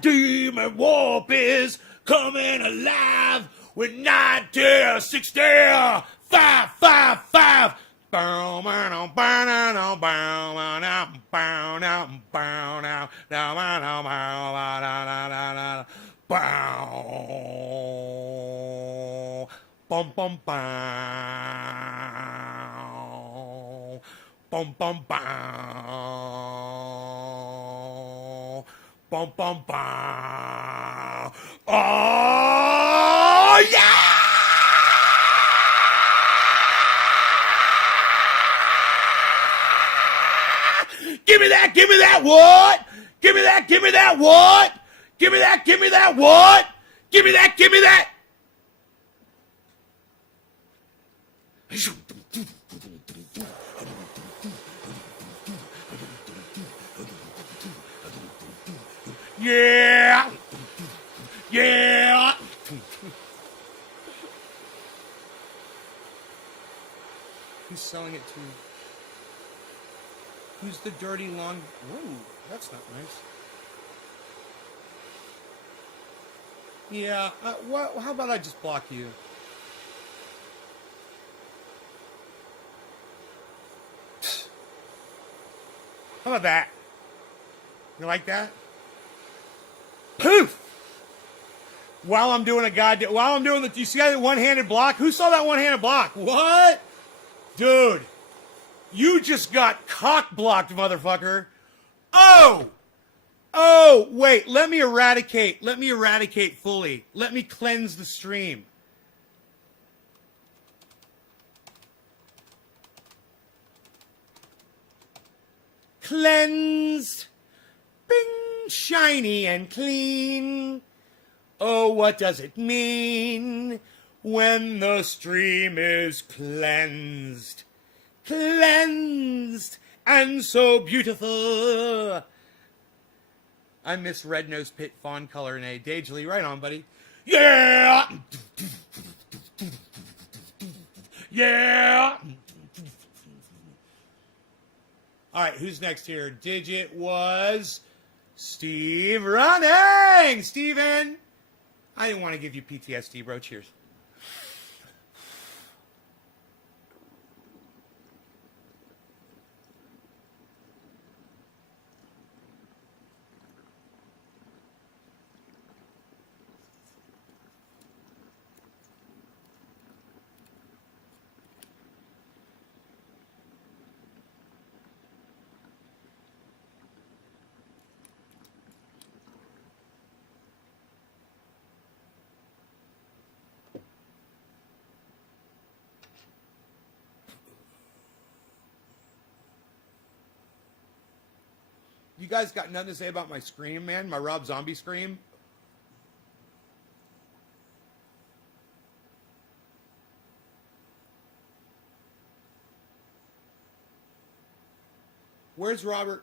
Demon Warp is coming alive with 1965! 555! Oh yeah! Give me that what? Give me that what? Give me that what? Give me that. Yeah. Yeah. Who's selling it to? Who's the dirty long... Whoa, that's not nice. Yeah, how about I just block you? How about that? You like that? Poof! While I'm doing the... You see that one-handed block? Who saw that one-handed block? What? Dude. You just got cock-blocked, motherfucker. Oh! Oh, wait. Let me eradicate fully. Let me cleanse the stream. Cleansed. Bing! Shiny and clean. Oh, what does it mean when the stream is cleansed? Cleansed and so beautiful. I miss Red Nose Pit Fawn Color in a Dagely. Right on, buddy. Yeah! Yeah! All right, who's next here? Digit was Steve Running. Steven! I didn't want to give you PTSD, bro. Cheers. You guys got nothing to say about my scream, man? My Rob Zombie scream? Where's Robert?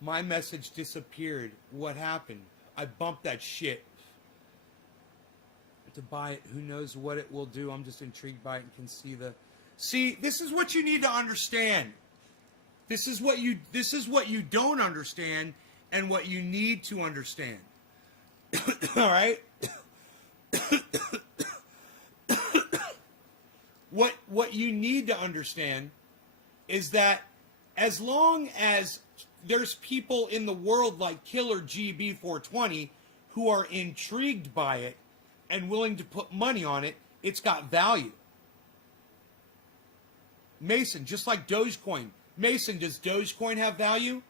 My message disappeared. What happened? I bumped that shit. To buy it, who knows what it will do. I'm just intrigued by it and can see the... See, this is what you need to understand. This is what you don't understand and what you need to understand. All right? What you need to understand is that as long as there's people in the world like Killer GB420 who are intrigued by it and willing to put money on it, it's got value. Mason, just like Dogecoin. Mason, does Dogecoin have value?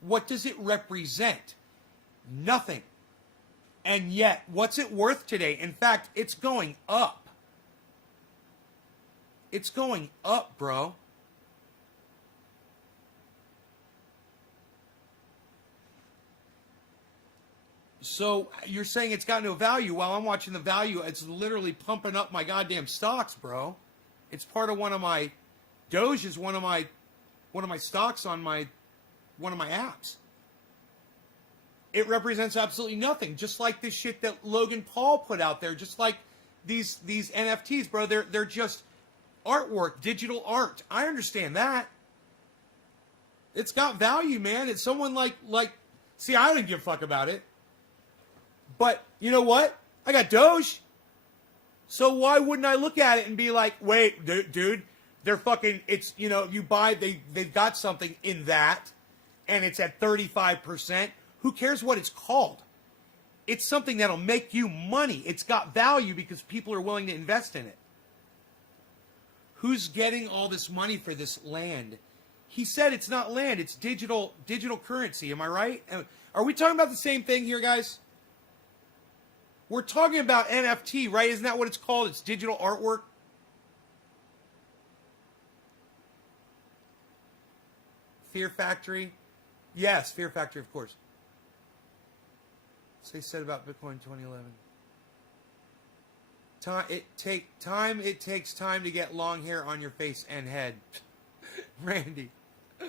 What does it represent? Nothing. And yet, what's it worth today? In fact, it's going up. It's going up, bro. So you're saying it's got no value. While I'm watching the value, it's literally pumping up my goddamn stocks, bro. It's part of one of my... Doge is one of my stocks on one of my apps. It represents absolutely nothing. Just like this shit that Logan Paul put out there. Just like these NFTs, bro. They're just artwork, digital art. I understand that. It's got value, man. It's someone like... See, I don't give a fuck about it. But you know what? I got Doge. So why wouldn't I look at it and be like, wait, dude, they're fucking, it's, you know, you buy, they've got something in that, and it's at 35%. Who cares what it's called? It's something that'll make you money. It's got value because people are willing to invest in it. Who's getting all this money for this land? He said it's not land, it's digital currency. Am I right? Are we talking about the same thing here, guys? We're talking about NFT, right? Isn't that what it's called? It's digital artwork. Fear Factory. Yes, Fear Factory, of course. So they said about Bitcoin 2011. It takes time to get long hair on your face and head. Randy. The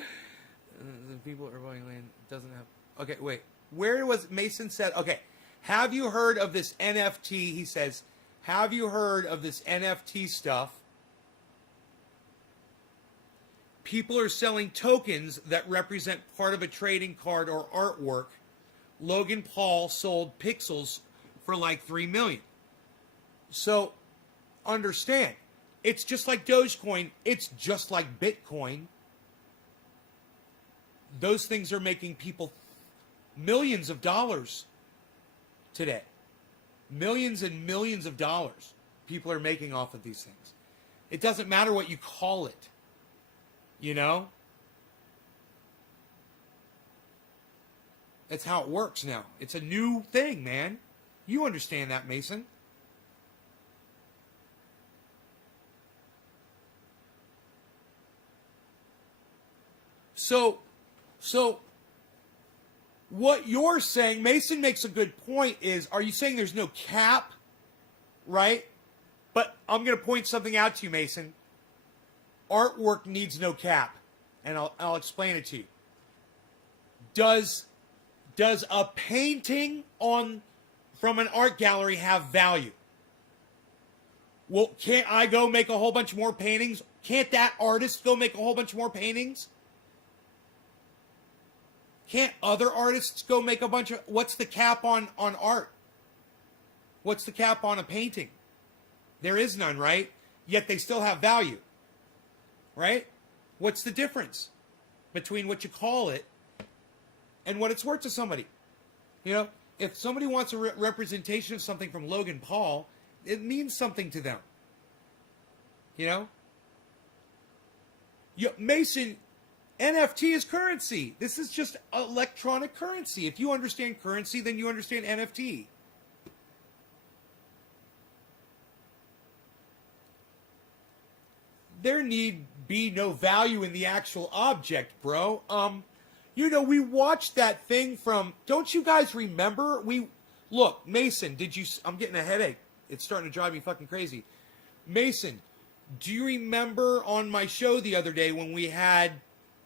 people are buying land. Doesn't have... Okay, wait. Where was Mason said... Okay. Have you heard of this NFT? He says, have you heard of this NFT stuff? People are selling tokens that represent part of a trading card or artwork. Logan Paul sold pixels for like $3 million. So, understand, it's just like Dogecoin. It's just like Bitcoin. Those things are making people millions of dollars today. Millions and millions of dollars people are making off of these things. It doesn't matter what you call it. You know? That's how it works now. It's a new thing, man. You understand that, Mason. So what you're saying, Mason makes a good point, is, are you saying there's no cap? Right? But I'm going to point something out to you, Mason. Artwork needs no cap. And I'll explain it to you. Does a painting from an art gallery have value? Well, can't I go make a whole bunch more paintings? Can't that artist go make a whole bunch more paintings? Can't other artists go make a bunch of... What's the cap on art? What's the cap on a painting? There is none, right? Yet they still have value. Right? What's the difference between what you call it and what it's worth to somebody? You know, if somebody wants a representation of something from Logan Paul, it means something to them. You know? Mason... NFT is currency. This is just electronic currency. If you understand currency, then you understand NFT. There need be no value in the actual object, bro. You know, we watched that thing from, don't you guys remember? Look, Mason, I'm getting a headache. It's starting to drive me fucking crazy. Mason, do you remember on my show the other day when we had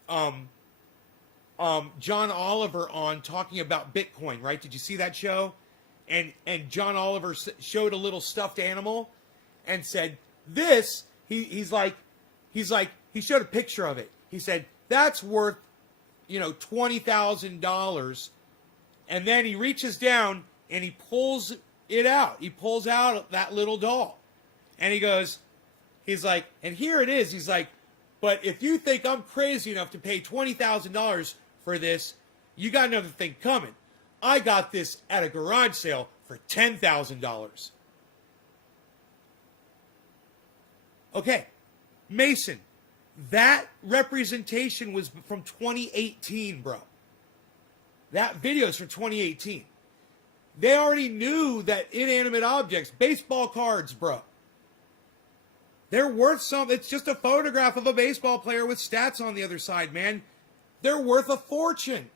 John Oliver on talking about Bitcoin, right? Did you see that show? And John Oliver showed a little stuffed animal and said, this, he showed a picture of it. He said, that's worth, $20,000. And then he reaches down and he pulls it out. He pulls out that little doll. And he's like, and here it is. He's like, but if you think I'm crazy enough to pay $20,000 for this, you got another thing coming. I got this at a garage sale for $10,000. Okay, Mason, that representation was from 2018, bro. That video is from 2018. They already knew that inanimate objects, baseball cards, bro, they're worth something. It's just a photograph of a baseball player with stats on the other side, man. They're worth a fortune.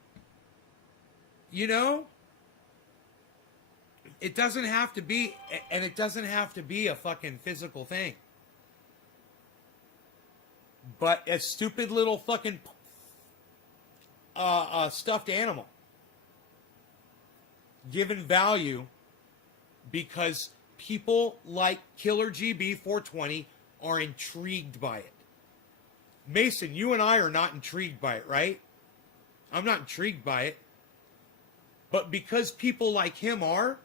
You know? It doesn't have to be, and it doesn't have to be a fucking physical thing. But a stupid little fucking stuffed animal given value because people like Killer GB 420 are intrigued by it. Mason, you and I are not intrigued by it, right? I'm not intrigued by it. But because people like him are,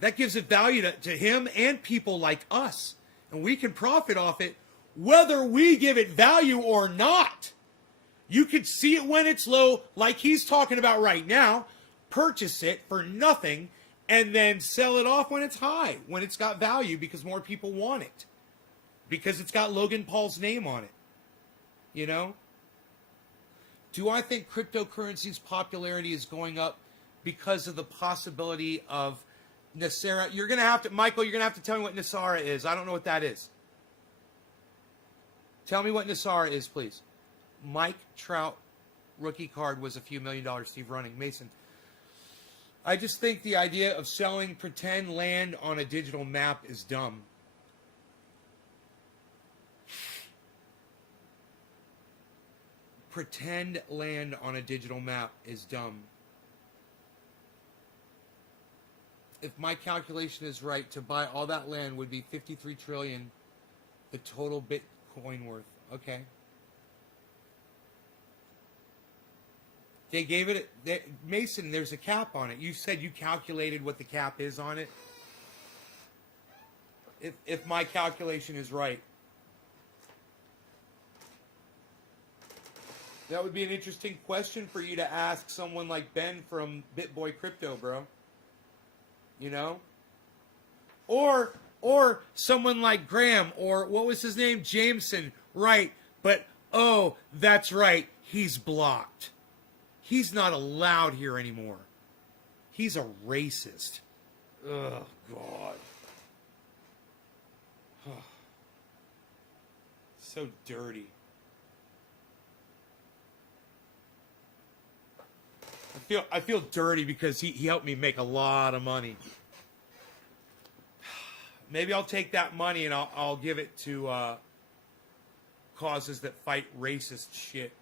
that gives it value to him and people like us. And we can profit off it whether we give it value or not. You could see it when it's low, like he's talking about right now, purchase it for nothing, and then sell it off when it's high, when it's got value because more people want it. Because it's got Logan Paul's name on it. You know? Do I think cryptocurrency's popularity is going up because of the possibility of Nasara? You're going to have to, Michael, you're going to have to tell me what Nasara is. I don't know what that is. Tell me what Nasara is, please. Mike Trout rookie card was a few $1 million. Steve Running. Mason. I just think the idea of selling pretend land on a digital map is dumb. Pretend land on a digital map is dumb. If my calculation is right, to buy all that land would be 53 trillion, the total Bitcoin worth. Okay. They gave it, Mason, there's a cap on it. You said you calculated what the cap is on it. If my calculation is right. That would be an interesting question for you to ask someone like Ben from BitBoy Crypto, bro. You know? Or someone like Graham, or what was his name? Jameson. Right. But, oh, that's right. He's blocked. He's not allowed here anymore. He's a racist. Oh, God. So dirty. I feel dirty because he helped me make a lot of money. Maybe I'll take that money and I'll give it to causes that fight racist shit.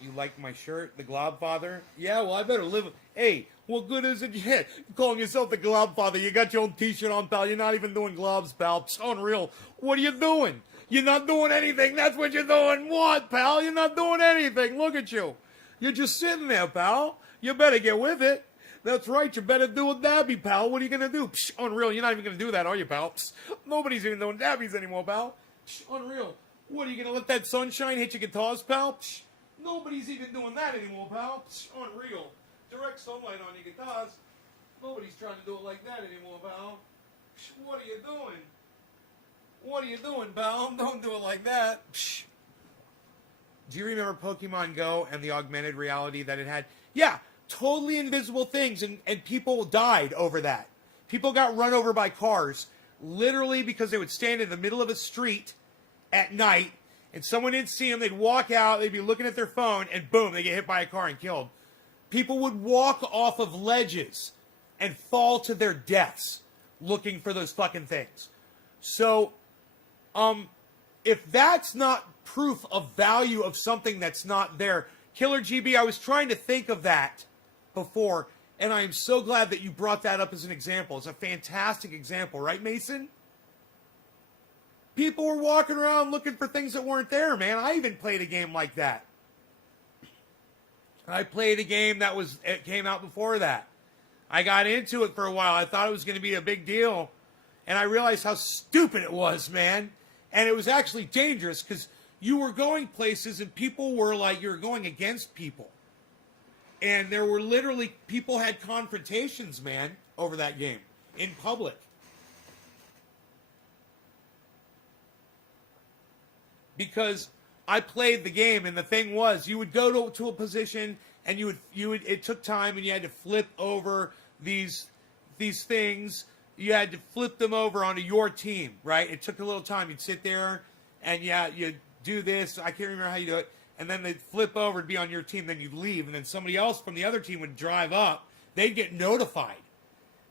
You like my shirt, the Globfather? Yeah, well, I better live. Hey, what good is it? Yeah, calling yourself the Globfather. You got your own t-shirt on, pal. You're not even doing globs, pal. It's unreal. What are you doing? You're not doing anything. That's what you're doing. What, pal? You're not doing anything. Look at you. You're just sitting there, pal. You better get with it. That's right. You better do a dabby, pal. What are you going to do? Psh, unreal. You're not even going to do that, are you, pal? Psh, nobody's even doing dabbies anymore, pal. Psh, unreal. What, are you going to let that sunshine hit your guitars, pal? Psh, nobody's even doing that anymore, pal. Psh, unreal. Direct sunlight on your guitars. Nobody's trying to do it like that anymore, pal. Psh, what are you doing? What are you doing, pal? Don't do it like that. Psh. Do you remember Pokemon Go and the augmented reality that it had? Yeah, totally invisible things, and people died over that. People got run over by cars, literally because they would stand in the middle of a street at night, and someone didn't see them, they'd walk out, they'd be looking at their phone, and boom, they get hit by a car and killed. People would walk off of ledges and fall to their deaths looking for those fucking things. So, if that's not proof of value of something that's not there, Killer GB, I was trying to think of that before, and I am so glad that you brought that up as an example. It's a fantastic example, right, Mason? People were walking around looking for things that weren't there, man. I even played a game like that. I played a game it came out before that. I got into it for a while. I thought it was going to be a big deal. And I realized how stupid it was, man. And it was actually dangerous because you were going places and people were like, you're going against people. And there were literally, people had confrontations, man, over that game in public. Because I played the game, and the thing was, you would go to a position, and you would. It took time, and you had to flip over these things. You had to flip them over onto your team, right? It took a little time. You'd sit there, and you'd do this. I can't remember how you do it. And then they'd flip over to be on your team. Then you'd leave, and then somebody else from the other team would drive up. They'd get notified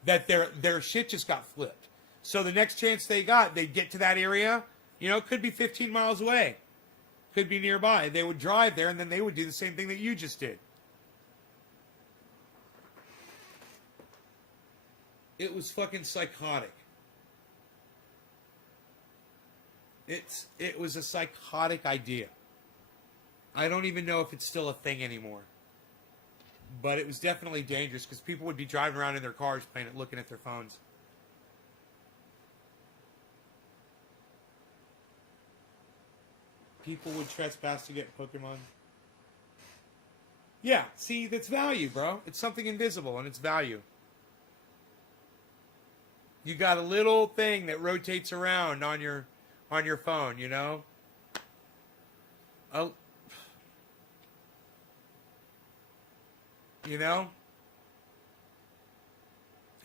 that their shit just got flipped. So the next chance they got, they'd get to that area. You know, it could be 15 miles away. Could be nearby. They would drive there, and then they would do the same thing that you just did. It was fucking psychotic. It was a psychotic idea. I don't even know if it's still a thing anymore. But it was definitely dangerous because people would be driving around in their cars playing it, looking at their phones. People would trespass to get Pokemon. Yeah, see, that's value, bro. It's something invisible, and it's value. You got a little thing that rotates around on your phone, you know? Oh, you know?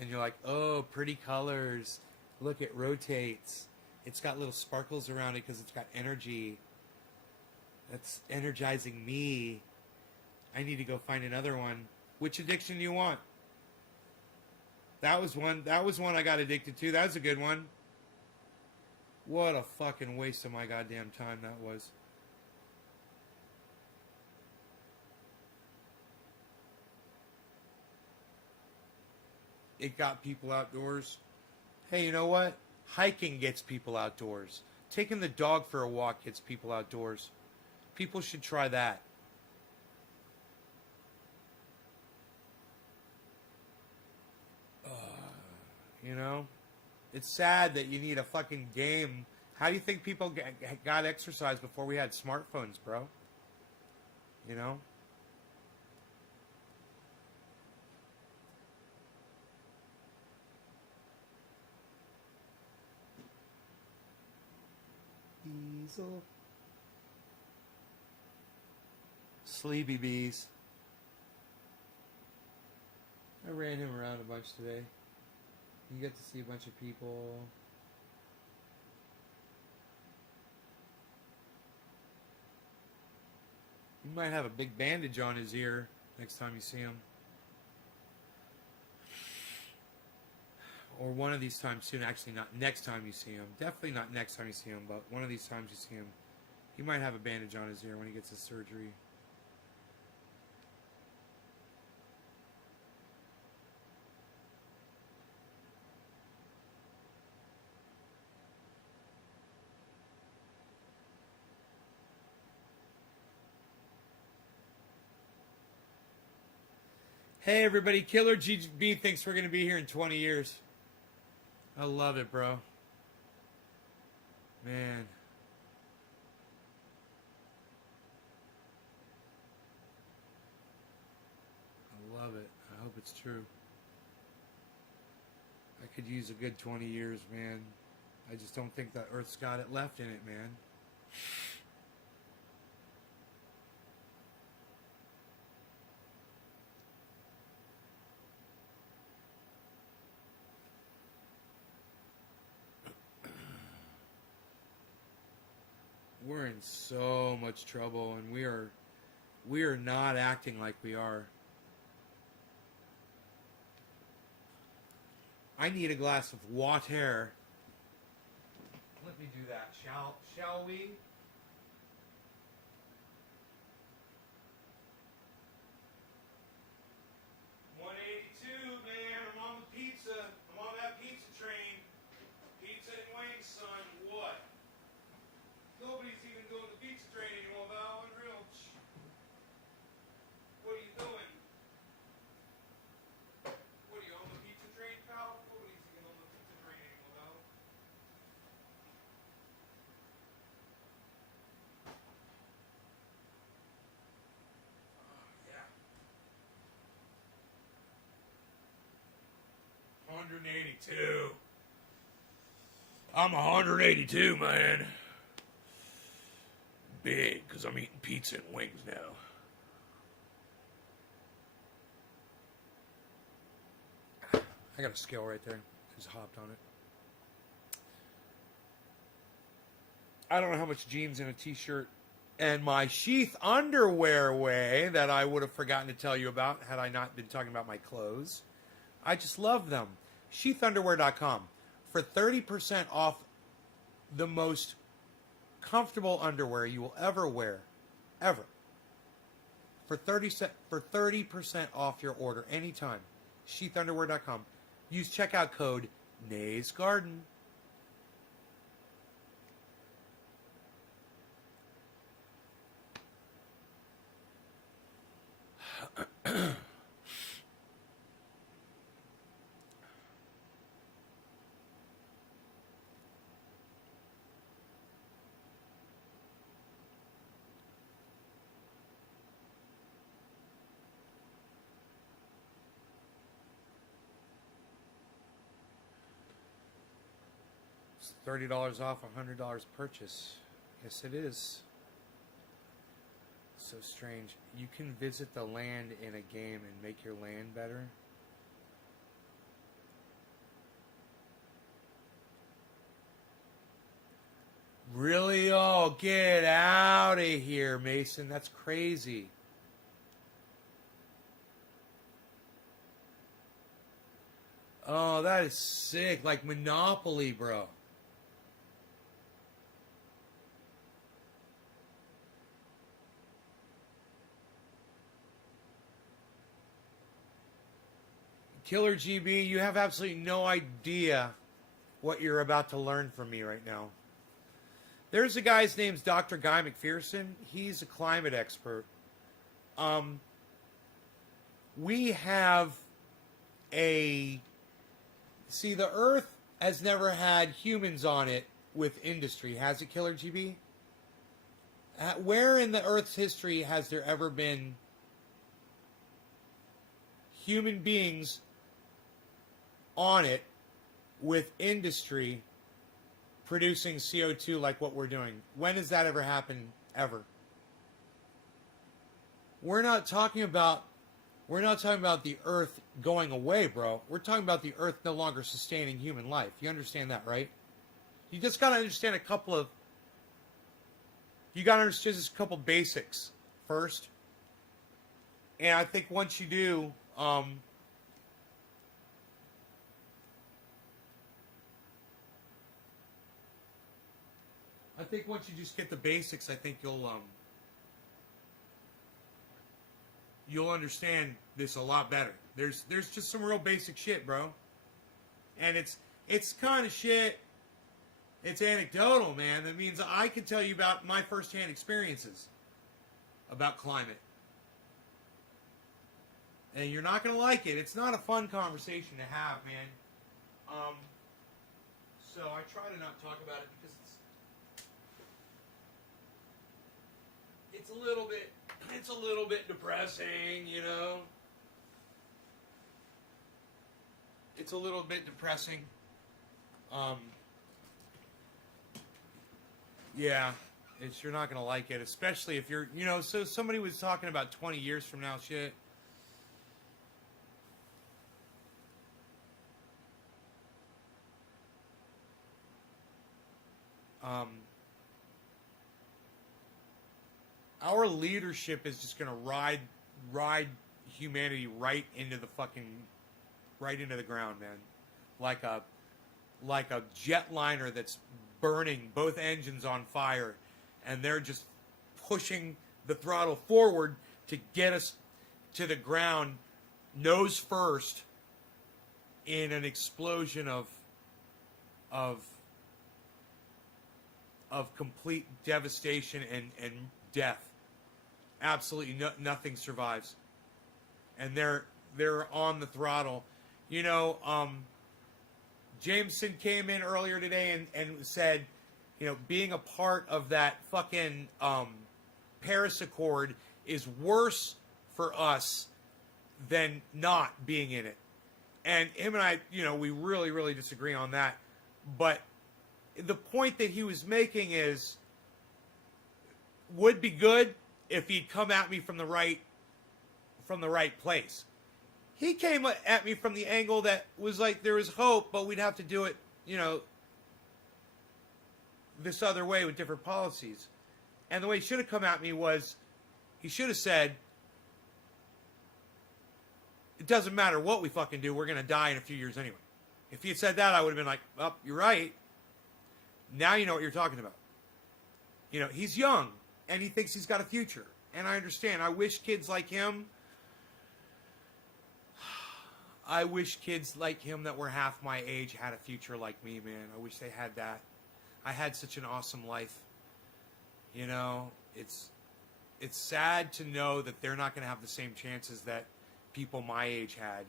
And you're like, oh, pretty colors. Look, it rotates. It's got little sparkles around it because it's got energy. That's energizing me. I need to go find another one. Which addiction do you want? That was one I got addicted to. That was a good one. What a fucking waste of my goddamn time that was. It got people outdoors. Hey, you know what? Hiking gets people outdoors. Taking the dog for a walk gets people outdoors. People should try that. You know? It's sad that you need a fucking game. How do you think people got exercise before we had smartphones, bro? You know? Diesel. Sleepy bees. I ran him around a bunch today. You get to see a bunch of people. He might have a big bandage on his ear next time you see him. Or one of these times soon. Actually, not next time you see him. Definitely not next time you see him, but one of these times you see him. He might have a bandage on his ear when he gets his surgery. Hey everybody, Killer GB thinks we're going to be here in 20 years. I love it, bro. Man. I love it. I hope it's true. I could use a good 20 years, man. I just don't think that Earth's got it left in it, man. We're in so much trouble, and we are not acting like we are. I need a glass of water. Let me do that. Shall we? Man, I'm on the pizza. I'm on that pizza train. Pizza and wings, son. What? Nobody's even doing the pizza train anymore, Val. Unreal. What are you doing? What are you on the pizza train, pal? Nobody's even on the pizza train anymore, Val. Yeah. 182. I'm 182, man. Big, because I'm eating pizza and wings now. I got a scale right there. Just hopped on it. I don't know how much jeans and a t-shirt and my sheath underwear weigh that I would have forgotten to tell you about had I not been talking about my clothes. I just love them. Sheathunderwear.com for 30% off the most comfortable underwear you will ever wear, ever. For 30% off your order anytime. Sheathunderwear.com. Use checkout code Nays Garden. $30 off $100 purchase. Yes, it is. So strange. You can visit the land in a game and make your land better. Really? Oh, get out of here, Mason. That's crazy. Oh, that is sick. Like Monopoly, bro. Killer GB, you have absolutely no idea what you're about to learn from me right now. There's a guy's name's Dr. Guy McPherson. He's a climate expert. We have see, the Earth has never had humans on it with industry. Has it, Killer GB? Where in the Earth's history has there ever been human beings on it with industry producing CO2 like what we're doing? When has that ever happened? Ever? We're not talking about the Earth going away, bro. We're talking about the Earth no longer sustaining human life. You understand that, right? You just gotta understand a couple just a couple basics first. And I think once you do, I think once you just get the basics, I think you'll understand this a lot better. There's just some real basic shit, bro. And it's kind of shit. It's anecdotal, man. That means I can tell you about my firsthand experiences about climate. And you're not gonna like it. It's not a fun conversation to have, man. So I try to not talk about it because it's a little bit depressing, you know. It's a little bit depressing. Yeah, you're not gonna like it, especially if you're, so somebody was talking about 20 years from now shit. our leadership is just going to ride humanity right into the ground, man. Like a jetliner that's burning both engines on fire, and they're just pushing the throttle forward to get us to the ground nose first in an explosion of complete devastation and death. Absolutely nothing survives. And they're on the throttle. You know, Jameson came in earlier today and said, you know, being a part of that fucking Paris Accord is worse for us than not being in it. And him and I, you know, we really, really disagree on that. But the point that he was making is, would be good if he'd come at me from the right place. He came at me from the angle that was like there was hope, but we'd have to do it, you know, this other way with different policies. And the way he should have come at me was, he should have said, it doesn't matter what we fucking do, we're going to die in a few years anyway. If he had said that, I would have been like, oh, you're right. Now you know what you're talking about. You know, he's young, and he thinks he's got a future. And I understand. I wish kids like him that were half my age had a future like me, man. I wish they had that. I had such an awesome life. You know, it's sad to know that they're not going to have the same chances that people my age had.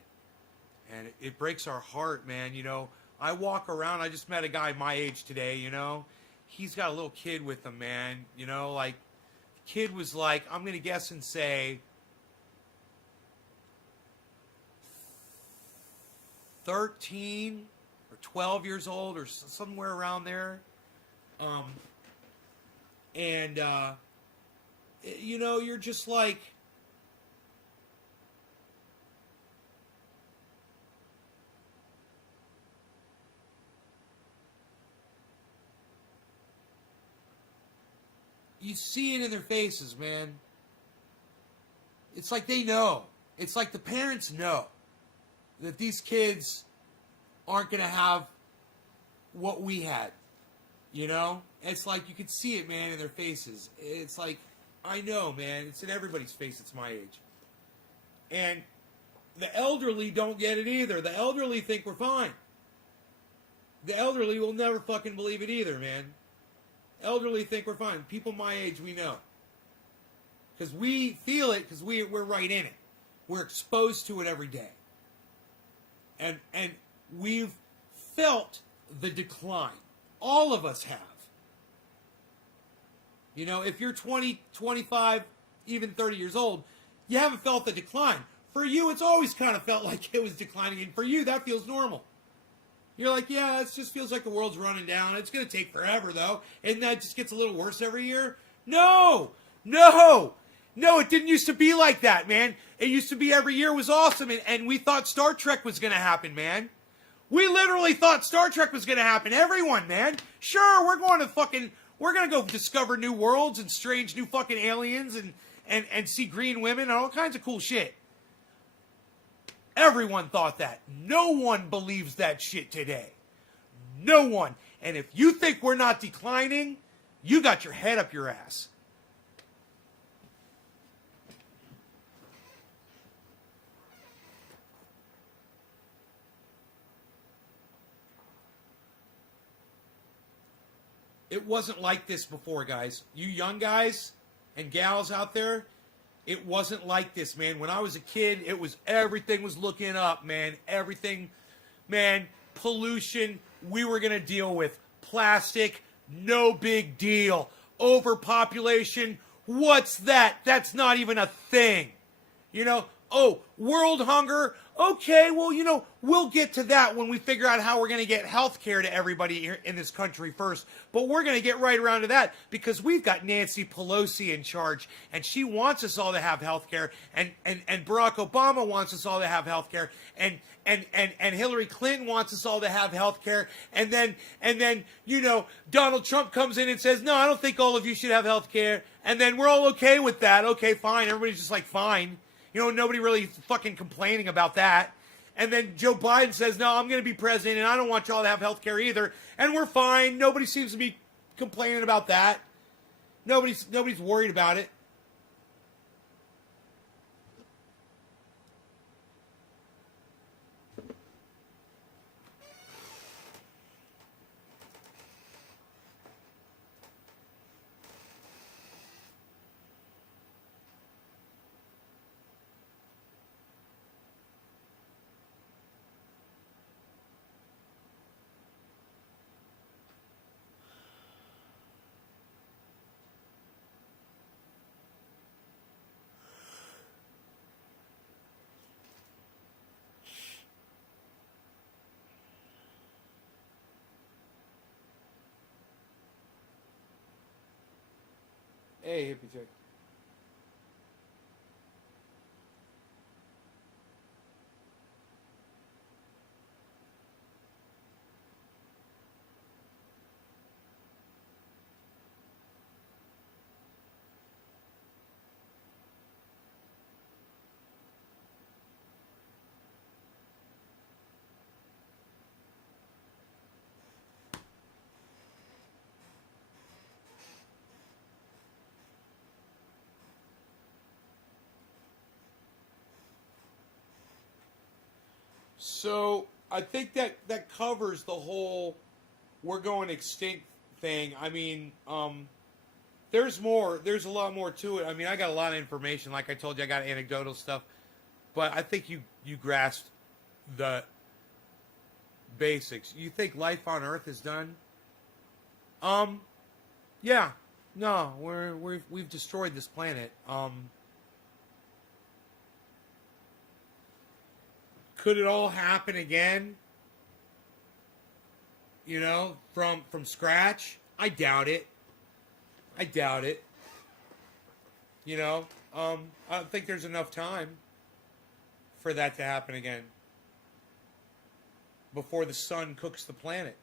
And it breaks our heart, man. You know, I walk around, I just met a guy my age today, you know. He's got a little kid with him, man. You know, like, the kid was like, I'm going to guess and say 13 or 12 years old or somewhere around there. You know, you're just like, you see it in their faces, man. It's like they know. It's like the parents know that these kids aren't going to have what we had. You know? It's like you could see it, man, in their faces. It's like, I know, man. It's in everybody's face. It's my age. And the elderly don't get it either. The elderly think we're fine. The elderly will never fucking believe it either, man. Elderly think we're fine. People my age, we know. Because we feel it, because we're right in it. We're exposed to it every day. And we've felt the decline. All of us have. You know, if you're 20, 25, even 30 years old, you haven't felt the decline. For you, it's always kind of felt like it was declining. And for you, that feels normal. You're like, yeah, it just feels like the world's running down. It's going to take forever, though. And that just gets a little worse every year. No, it didn't used to be like that, man. It used to be every year was awesome. And we thought Star Trek was going to happen, man. We literally thought Star Trek was going to happen. Everyone, man. Sure, we're going to go discover new worlds and strange new fucking aliens and see green women and all kinds of cool shit. Everyone thought that. No one believes that shit today. No one. And if you think we're not declining, you got your head up your ass. It wasn't like this before, guys. You young guys and gals out there, it wasn't like this, man. When I was a kid, everything was looking up, man. Everything, man, pollution, we were going to deal with. Plastic, no big deal. Overpopulation, what's that? That's not even a thing. You know, oh, world hunger, Okay, well, we'll get to that when we figure out how we're going to get health care to everybody here in this country first. But we're going to get right around to that because we've got Nancy Pelosi in charge, and she wants us all to have health care, and Barack Obama wants us all to have health care, and Hillary Clinton wants us all to have health care, and then Donald Trump comes in and says, no, I don't think all of you should have health care, and then we're all okay with that. Okay, fine. Everybody's just like, fine. Nobody really fucking complaining about that. And then Joe Biden says, no, I'm going to be president, and I don't want y'all to have health care either. And we're fine. Nobody seems to be complaining about that. Nobody's worried about it. Hey, hippie chick. So I think that covers the whole we're going extinct thing. I mean, there's more. There's a lot more to it. I mean, I got a lot of information. Like I told you, I got anecdotal stuff. But I think you grasped the basics. You think life on Earth is done? Yeah. No, we've destroyed this planet. Could it all happen again? From scratch? I doubt it. I doubt it. I don't think there's enough time for that to happen again before the sun cooks the planet.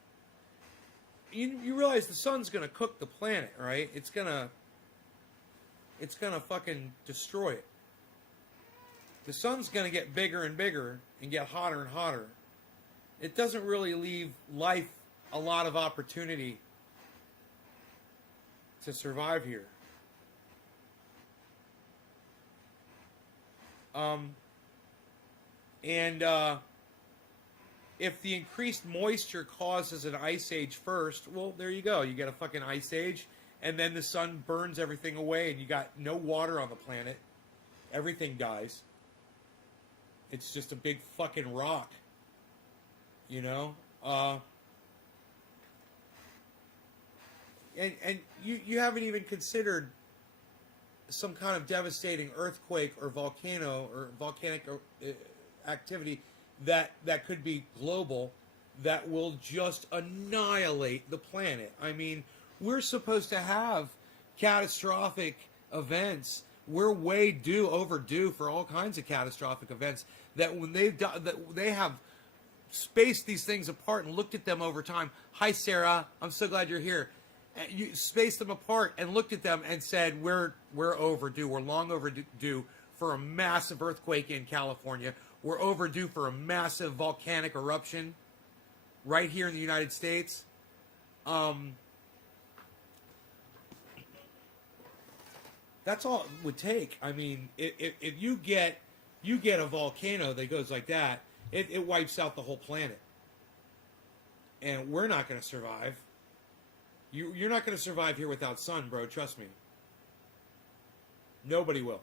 You realize the sun's gonna cook the planet, right? It's gonna fucking destroy it. The sun's gonna get bigger and bigger and get hotter and hotter. It doesn't really leave life a lot of opportunity to survive here. If the increased moisture causes an ice age first, well, there you go. You get a fucking ice age, and then the sun burns everything away, and you got no water on the planet. Everything dies. It's just a big fucking rock. And you haven't even considered some kind of devastating earthquake or volcano or volcanic activity that could be global that will just annihilate the planet. I mean, we're supposed to have catastrophic events. We're way overdue for all kinds of catastrophic events that when they have spaced these things apart and looked at them over time. Hi, Sarah. I'm so glad you're here. You spaced them apart and looked at them and said, we're overdue. We're long overdue for a massive earthquake in California. We're overdue for a massive volcanic eruption right here in the United States. That's all it would take. I mean, if you get a volcano that goes like that, it wipes out the whole planet. And we're not going to survive. You're not going to survive here without sun, bro. Trust me. Nobody will.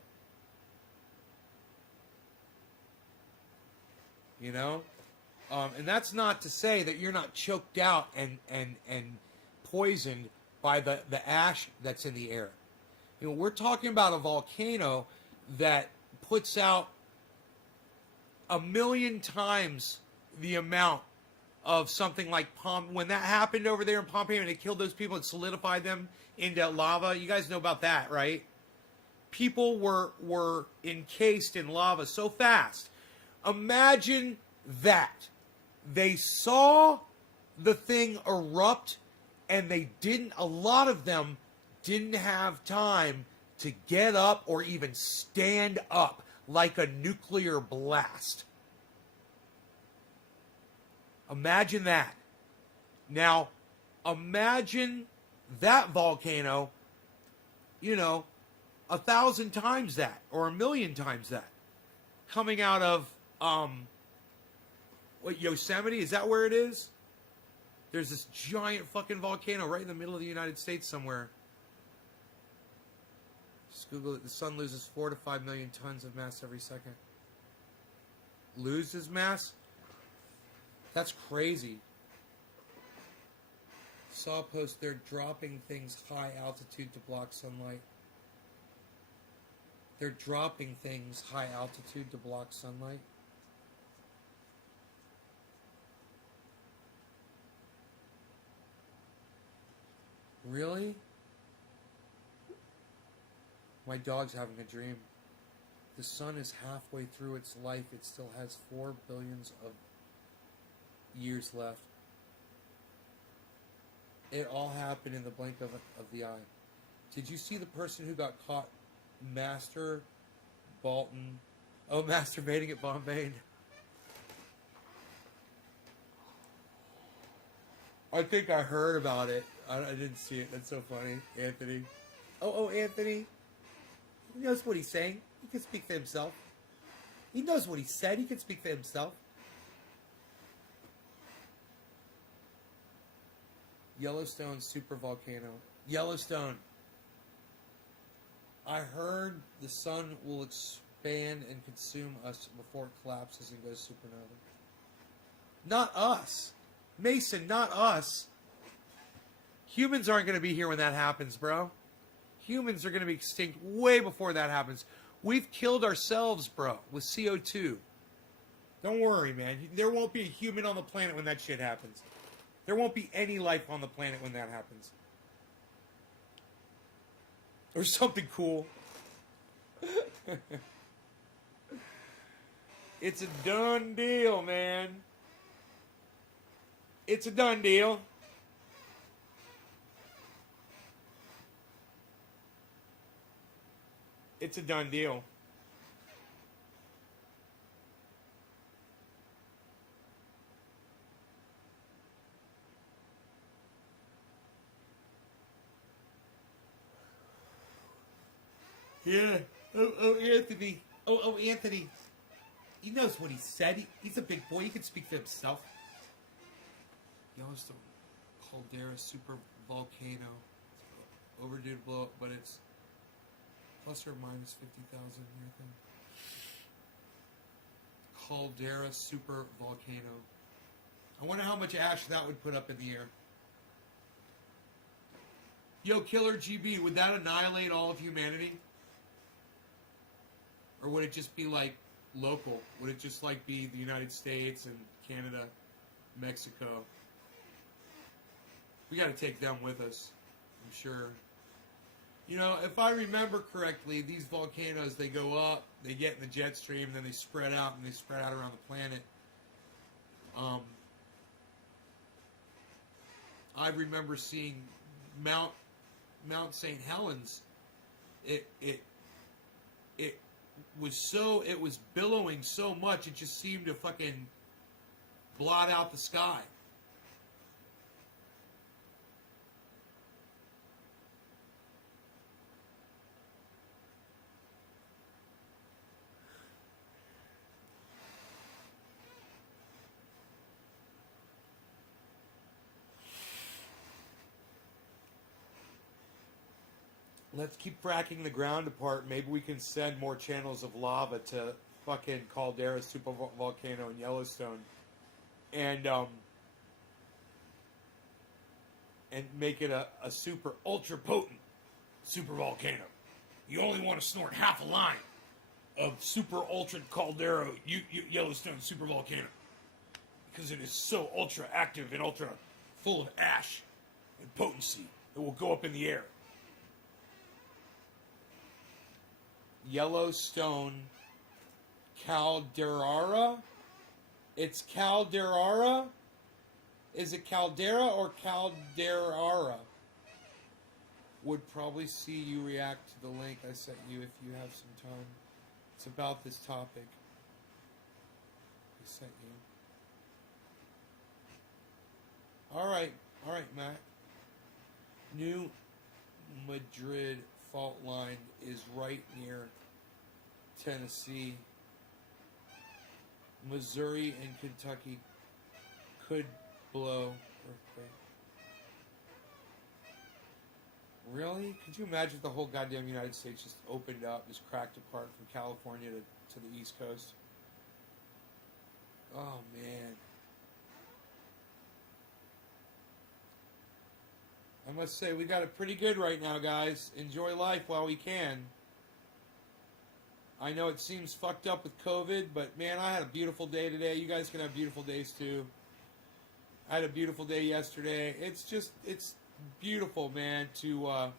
And that's not to say that you're not choked out and poisoned by the ash that's in the air. We're talking about a volcano that puts out 1,000,000 times the amount of something like when that happened over there in Pompeii and it killed those people and solidified them into lava. You guys know about that, right? People were encased in lava so fast. Imagine that. They saw the thing erupt and a lot of them didn't have time to get up or even stand up like a nuclear blast. Imagine that. Now, imagine that volcano, 1,000 times that, or 1,000,000 times that, coming out of, Yosemite? Is that where it is? There's this giant fucking volcano right in the middle of the United States somewhere. Just Google it. The sun loses 4 to 5 million tons of mass every second. Loses mass? That's crazy. Saw a post, they're dropping things high altitude to block sunlight. They're dropping things high altitude to block sunlight. Really? My dog's having a dream. The sun is halfway through its life. It still has 4 billions of years left. It all happened in the blink of the eye. Did you see the person who got caught masturbating at Bombay? I think I heard about it. I didn't see it. That's so funny. Anthony. Oh, Anthony. He knows what he's saying. He can speak for himself. He knows what he said. He can speak for himself. Yellowstone supervolcano. Yellowstone. I heard the sun will expand and consume us before it collapses and goes supernova. Not us. Mason, not us. Humans aren't going to be here when that happens, bro. Humans are going to be extinct way before that happens. We've killed ourselves, bro, with CO2. Don't worry, man. There won't be a human on the planet when that shit happens. There won't be any life on the planet when that happens. Or something cool. It's a done deal, man. It's a done deal. It's a done deal. Yeah. Oh, Anthony. Oh, Anthony. He knows what he said. He's a big boy. He can speak for himself. Yellowstone caldera super volcano. Overdue to blow up, but it's plus or minus 50,000 year thing. Caldera super volcano. I wonder how much ash that would put up in the air. Yo, Killer GB, would that annihilate all of humanity? Or would it just be like local? Would it just like be the United States and Canada, Mexico? We got to take them with us, I'm sure. You know, if I remember correctly, these volcanoes, they go up, they get in the jet stream, and then they spread out, and they spread out around the planet. I remember seeing Mount St. Helens. It was billowing so much, it just seemed to fucking blot out the sky. Let's keep fracking the ground apart. Maybe we can send more channels of lava to fucking Caldera supervolcano in Yellowstone, and make it a super ultra potent super volcano. You only want to snort half a line. of super ultra caldera Yellowstone super volcano, because it is so ultra active and ultra full of ash and potency. It will go up in the air. Yellowstone caldera. It's caldera. Is it caldera or caldera? Would probably see you react to the link I sent you if you have some time. It's about this topic. I sent you. All right, Matt. New Madrid fault line is right near Tennessee. Missouri and Kentucky could blow earthquake. Really? Could you imagine if the whole goddamn United States just opened up, just cracked apart from California to the East Coast? Oh, man. I must say, we got it pretty good right now, guys. Enjoy life while we can. I know it seems fucked up with COVID, but man, I had a beautiful day today. You guys can have beautiful days too. I had a beautiful day yesterday. It's beautiful, man, to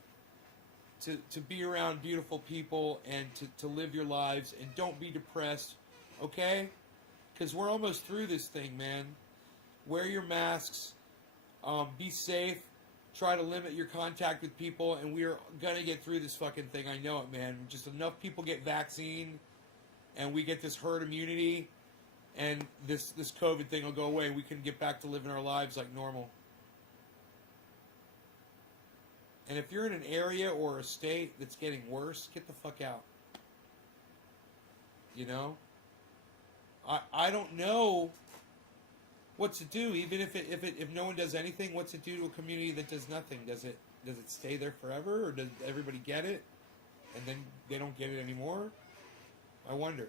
be around beautiful people and to live your lives, and don't be depressed, okay? Because we're almost through this thing, man. Wear your masks. Be safe. Try to limit your contact with people, and we are going to get through this fucking thing. I know it, man. Just enough people get vaccine, and we get this herd immunity, and this COVID thing will go away, and we can get back to living our lives like normal. And if you're in an area or a state that's getting worse, get the fuck out. You know? I don't know what to do, even if no one does anything. What's it do to a community that does nothing? Does it stay there forever, or does everybody get it and then they don't get it anymore? I wonder.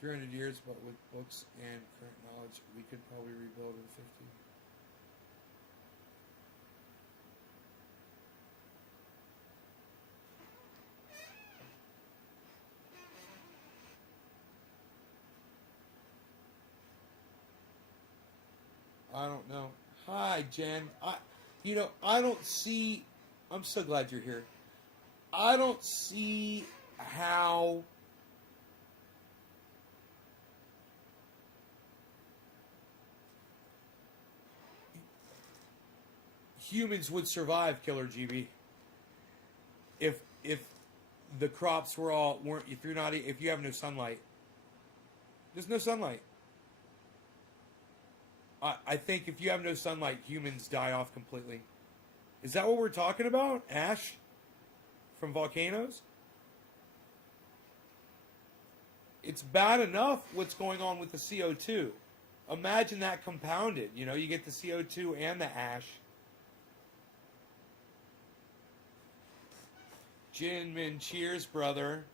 300 years, but with books and current knowledge, we could probably rebuild in 50. I don't know. Hi, Jen. I don't see. I'm so glad you're here. I don't see how humans would survive, Killer GB. If the crops weren't, if you have no sunlight, there's no sunlight. I think if you have no sunlight, humans die off completely. Is that what we're talking about? Ash from volcanoes? It's bad enough what's going on with the CO2. Imagine that compounded. You know, you get the CO2 and the ash. Jinmin, cheers, brother.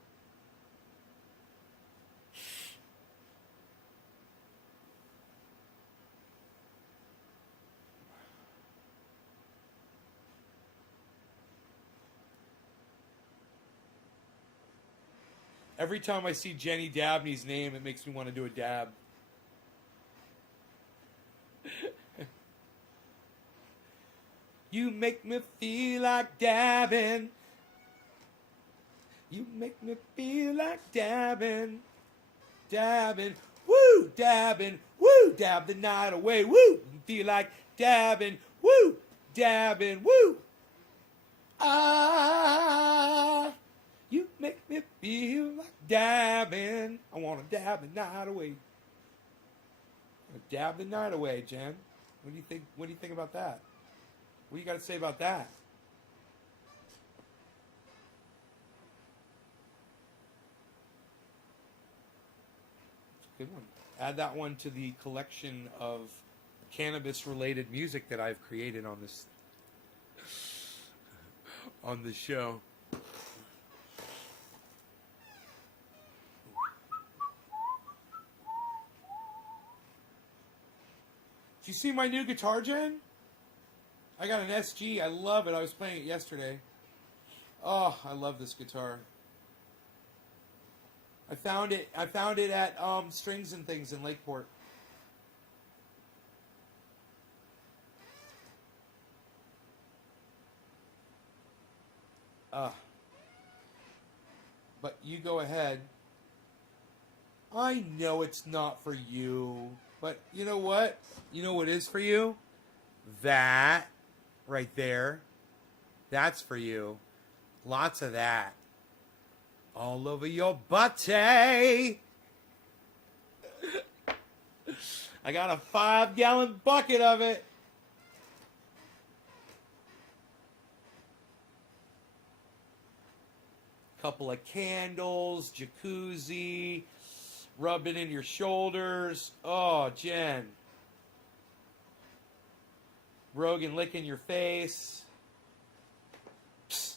Every time I see Jenny Dabney's name, it makes me want to do a dab. You make me feel like dabbing. You make me feel like dabbing. Dabbing. Woo! Dabbing. Woo! Dab the night away. Woo! Feel like dabbing. Woo! Dabbing. Woo! Ah! You make me feel like dabbing. I want to dab the night away. Dab the night away, Jen. What do you think? What do you think about that? What do you got to say about that? It's a good one. Add that one to the collection of cannabis-related music that I've created on this show. Did you see my new guitar, Jen? I got an SG. I love it. I was playing it yesterday. Oh, I love this guitar. I found it. I found it at Strings and Things in Lakeport. But you go ahead. I know it's not for you, but you know what? You know what is for you? That right there. That's for you. Lots of that. All over your butty. I got a 5-gallon bucket of it. Couple of candles, jacuzzi, rub it in your shoulders. Oh, Jen. Rogan licking your face. Psst.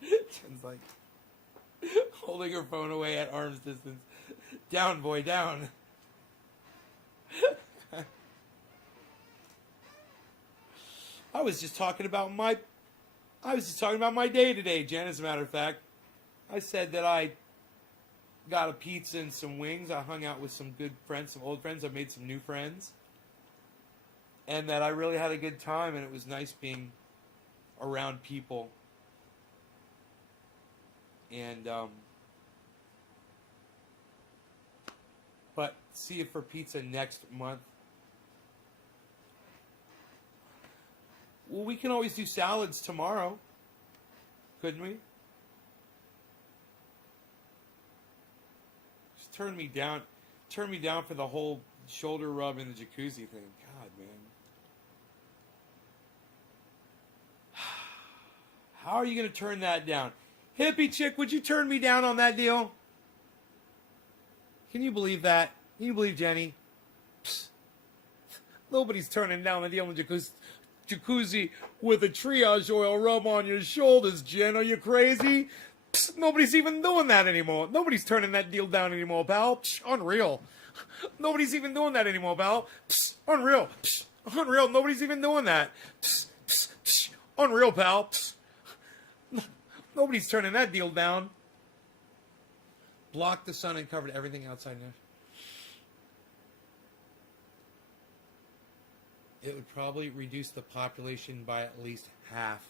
Jen's like holding her phone away at arm's distance. Down, boy, down. I was just talking about my day today, Jen, as a matter of fact. I said that I got a pizza and some wings. I hung out with some good friends, some old friends. I made some new friends. And that I really had a good time, and it was nice being around people. And, but see you for pizza next month. Well, we can always do salads tomorrow, couldn't we? Just turn me down for the whole shoulder rub and the jacuzzi thing. God, man. How are you going to turn that down? Hippie chick, would you turn me down on that deal? Can you believe that? Can you believe Jenny? Psst. Nobody's turning down the deal on jacuzzi with a triage oil rub on your shoulders, Jen. Are you crazy? Psst. Nobody's even doing that anymore. Nobody's turning that deal down anymore, pal. Psst. Unreal. Nobody's even doing that anymore, pal. Psst. Unreal. Psst. Unreal. Nobody's even doing that. Psst. Psst. Psst. Unreal, pal. Psst. Nobody's turning that deal down. Blocked the sun and covered everything outside now. It would probably reduce the population by at least half.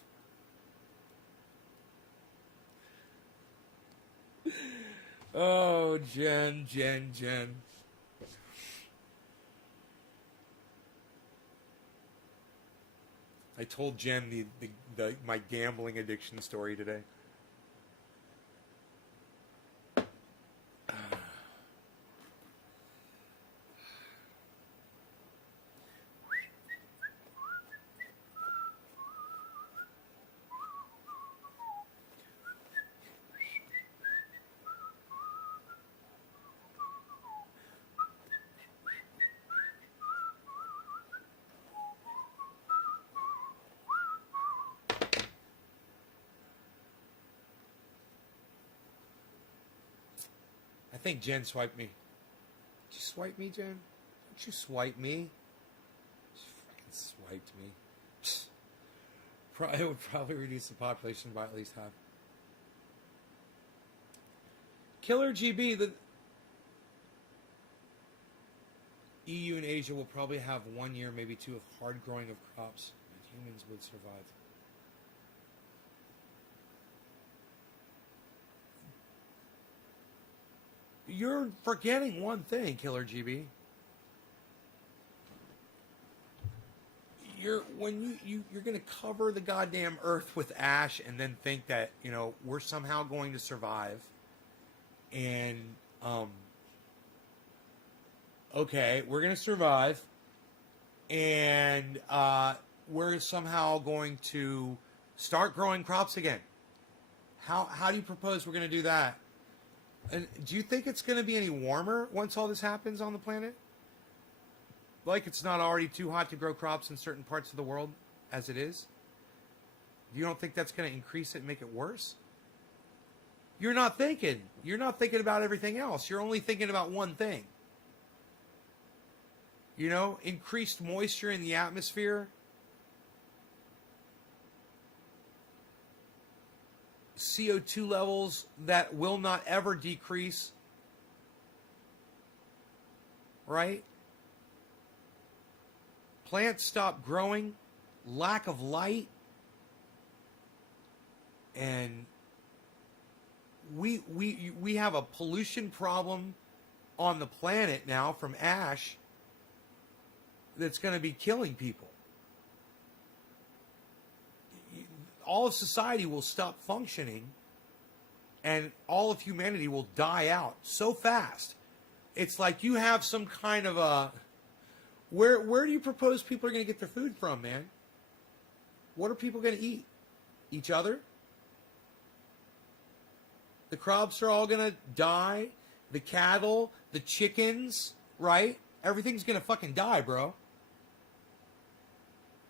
Oh, Jen. I told Jen my gambling addiction story today. I think Jen swiped me. Did you swipe me, Jen? Don't you swipe me? She fucking swiped me. It would probably reduce the population by at least half. Killer GB, the EU and Asia will probably have 1 year, maybe 2, of hard growing of crops, and humans would survive. You're forgetting one thing, Killer GB. You're going to cover the goddamn earth with ash and then think that, we're somehow going to survive. And okay, we're going to survive, and we're somehow going to start growing crops again. How do you propose we're going to do that? And do you think it's going to be any warmer once all this happens on the planet? Like it's not already too hot to grow crops in certain parts of the world as it is? You don't think that's going to increase it and make it worse? You're not thinking. You're not thinking about everything else. You're only thinking about one thing. You know, increased moisture in the atmosphere. CO2 levels that will not ever decrease. Right? Plants stop growing. Lack of light. And we have a pollution problem on the planet now from ash that's going to be killing people. All of society will stop functioning and all of humanity will die out so fast. It's like you have some kind of a... Where do you propose people are going to get their food from, man? What are people going to eat? Each other? The crops are all going to die. The cattle, the chickens, right? Everything's going to fucking die, bro.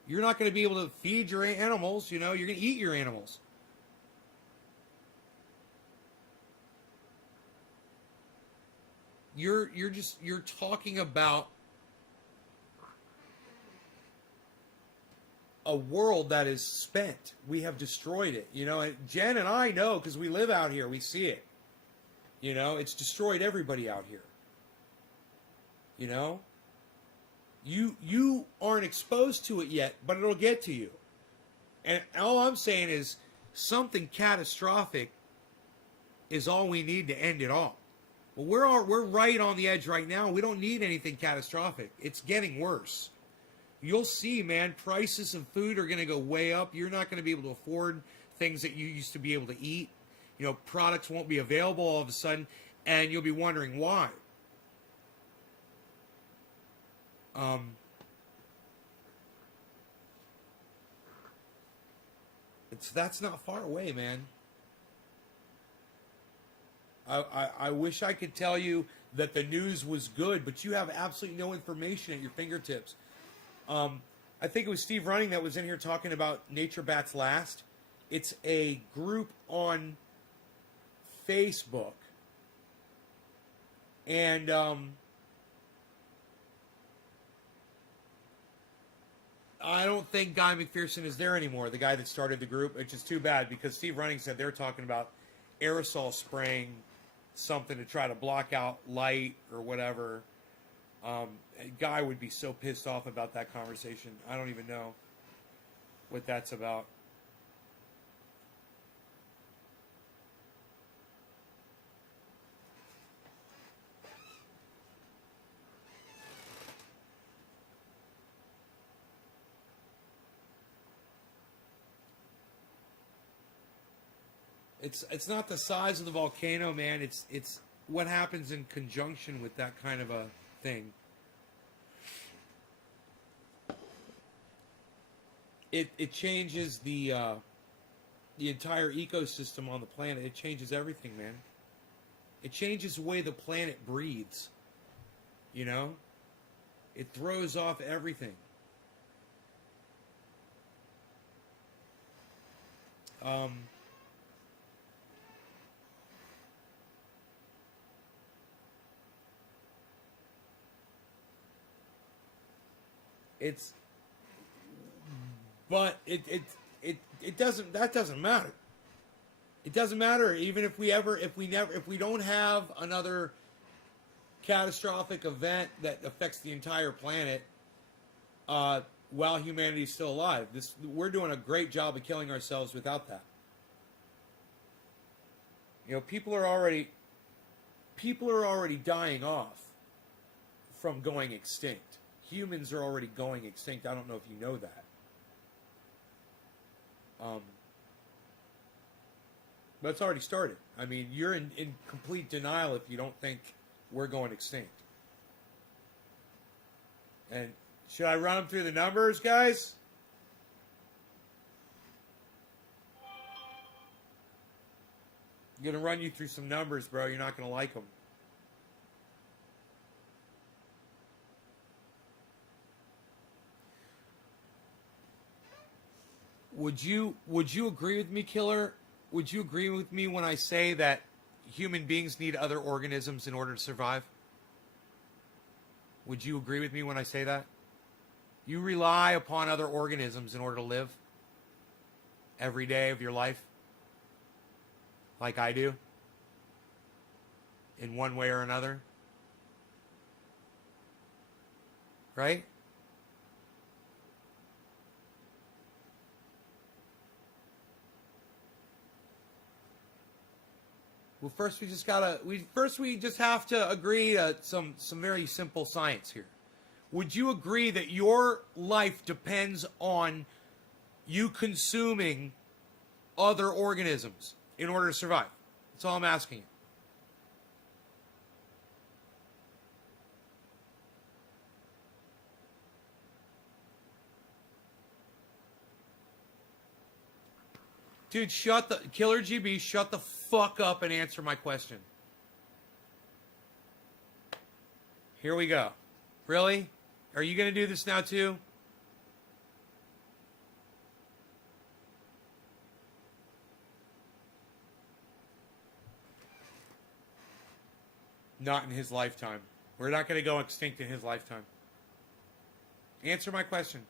You're not going to be able to feed your animals, you know. You're going to eat your animals. You're talking about a world that is spent. We have destroyed it, you know. And Jen and I know because we live out here. We see it. You know, it's destroyed everybody out here. You know? You aren't exposed to it yet, but it'll get to you. And all I'm saying is something catastrophic is all we need to end it all. Well, we're right on the edge right now. We don't need anything catastrophic. It's getting worse. You'll see, man, prices of food are going to go way up. You're not going to be able to afford things that you used to be able to eat. You know, products won't be available all of a sudden, and you'll be wondering why. That's not far away, man. I wish I could tell you that the news was good, but you have absolutely no information at your fingertips. I think it was Steve Running that was in here talking about Nature Bats Last. It's a group on Facebook. And I don't think Guy McPherson is there anymore, the guy that started the group, which is too bad because Steve Running said they're talking about aerosol spraying something to try to block out light or whatever. Guy would be so pissed off about that conversation. I don't even know what that's about. It's not the size of the volcano, man. It's what happens in conjunction with that kind of a thing. It changes the entire ecosystem on the planet. It changes everything, man. It changes the way the planet breathes. You know? It throws off everything. But it doesn't, that doesn't matter. It doesn't matter even if we don't have another catastrophic event that affects the entire planet while humanity's still alive. We're doing a great job of killing ourselves without that. You know, people are already dying off from going extinct. Humans are already going extinct. I don't know if you know that. But it's already started. I mean, you're in complete denial if you don't think we're going extinct. And should I run them through the numbers, guys? I'm going to run you through some numbers, bro. You're not going to like them. Would you agree with me, Killer? Would you agree with me when I say that human beings need other organisms in order to survive? Would you agree with me when I say that? You rely upon other organisms in order to live every day of your life, like I do, in one way or another. Right? Well, first we just have to agree some very simple science here. Would you agree that your life depends on you consuming other organisms in order to survive? That's all I'm asking you. Dude, Killer GB, shut the fuck up and answer my question. Here we go. Really? Are you going to do this now too? Not in his lifetime. We're not going to go extinct in his lifetime. Answer my question.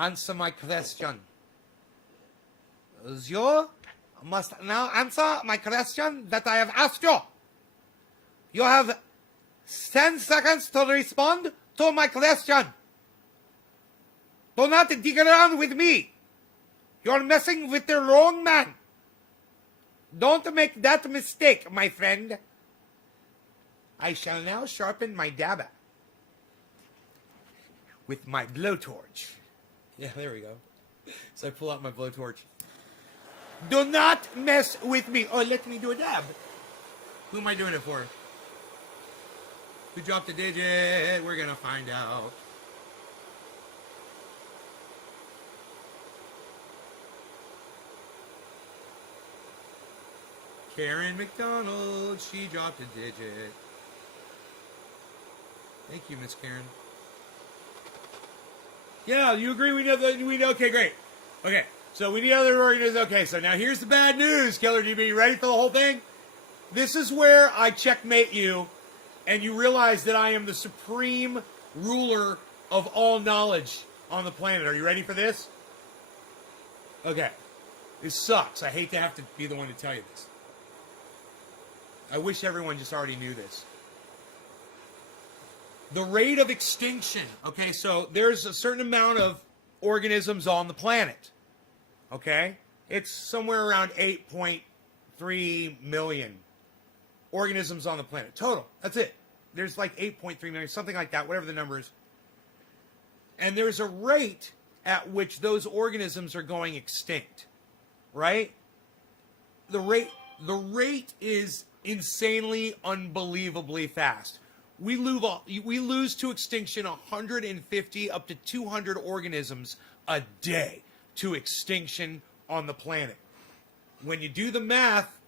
Answer my question. You must now answer my question that I have asked you. You have 10 seconds to respond to my question. Do not dig around with me. You're messing with the wrong man. Don't make that mistake, my friend. I shall now sharpen my dabba with my blowtorch. Yeah, there we go. So I pull out my blowtorch. Do not mess with me. Oh, let me do a dab. Who am I doing it for? Who dropped a digit? We're going to find out. Karen McDonald. She dropped a digit. Thank you, Miss Karen. Yeah, you agree? We know. Okay, great. Okay, so we need other organisms. Okay, so now here's the bad news, Killer GB. You ready for the whole thing? This is where I checkmate you, and you realize that I am the supreme ruler of all knowledge on the planet. Are you ready for this? Okay. This sucks. I hate to have to be the one to tell you this. I wish everyone just already knew this. The rate of extinction. Okay, so there's a certain amount of organisms on the planet. Okay? It's somewhere around 8.3 million organisms on the planet. Total. That's it. There's like 8.3 million, something like that, whatever the number is. And there's a rate at which those organisms are going extinct. Right? The rate is insanely, unbelievably fast. We lose to extinction 150 up to 200 organisms a day to extinction on the planet. When you do the math,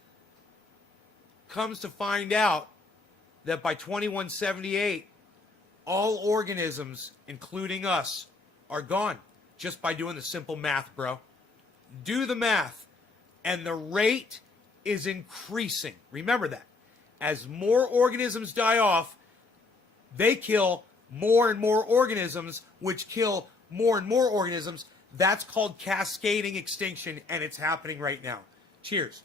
comes to find out that by 2178, all organisms, including us, are gone just by doing the simple math, bro. Do the math, and the rate is increasing. Remember that. As more organisms die off, they kill more and more organisms, which kill more and more organisms. That's called cascading extinction, and it's happening right now. Cheers.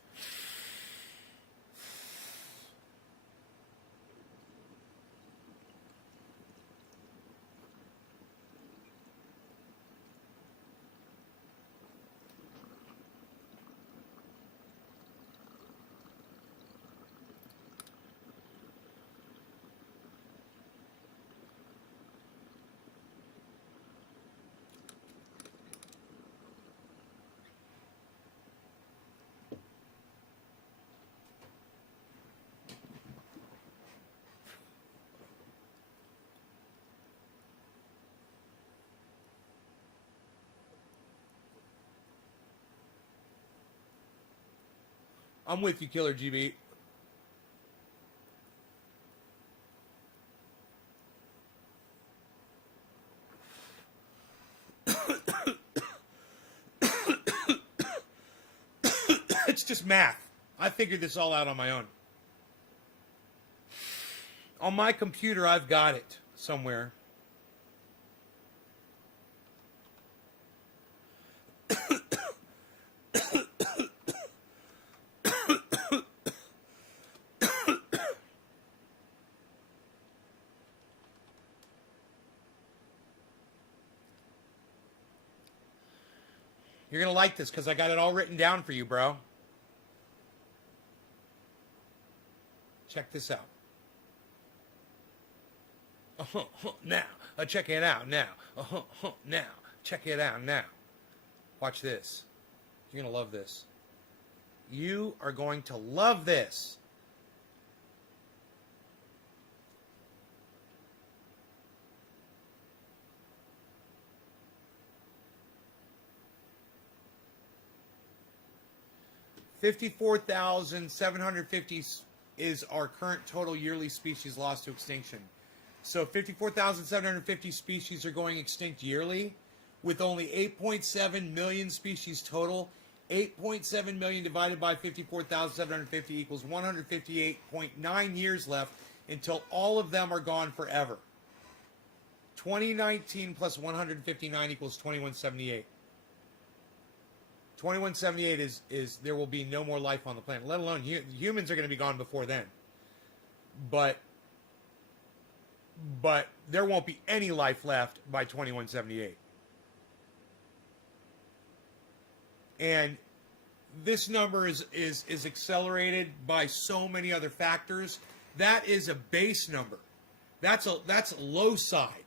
I'm with you, Killer GB. just math. I figured this all out on my own. On my computer, I've got it somewhere. You're going to like this because I got it all written down for you, bro. Check this out. Now. Check it out now. Now. Check it out now. Watch this. You're going to love this. You are going to love this. $54,750 is our current total yearly species lost to extinction. So 54,750 species are going extinct yearly, with only 8.7 million species total. 8.7 million divided by 54,750 equals 158.9 years left until all of them are gone forever. 2019 plus 159 equals 2178. 2178 is there will be no more life on the planet, let alone humans are going to be gone before then. But there won't be any life left by 2178. And this number is accelerated by so many other factors. That is a base number. That's low side.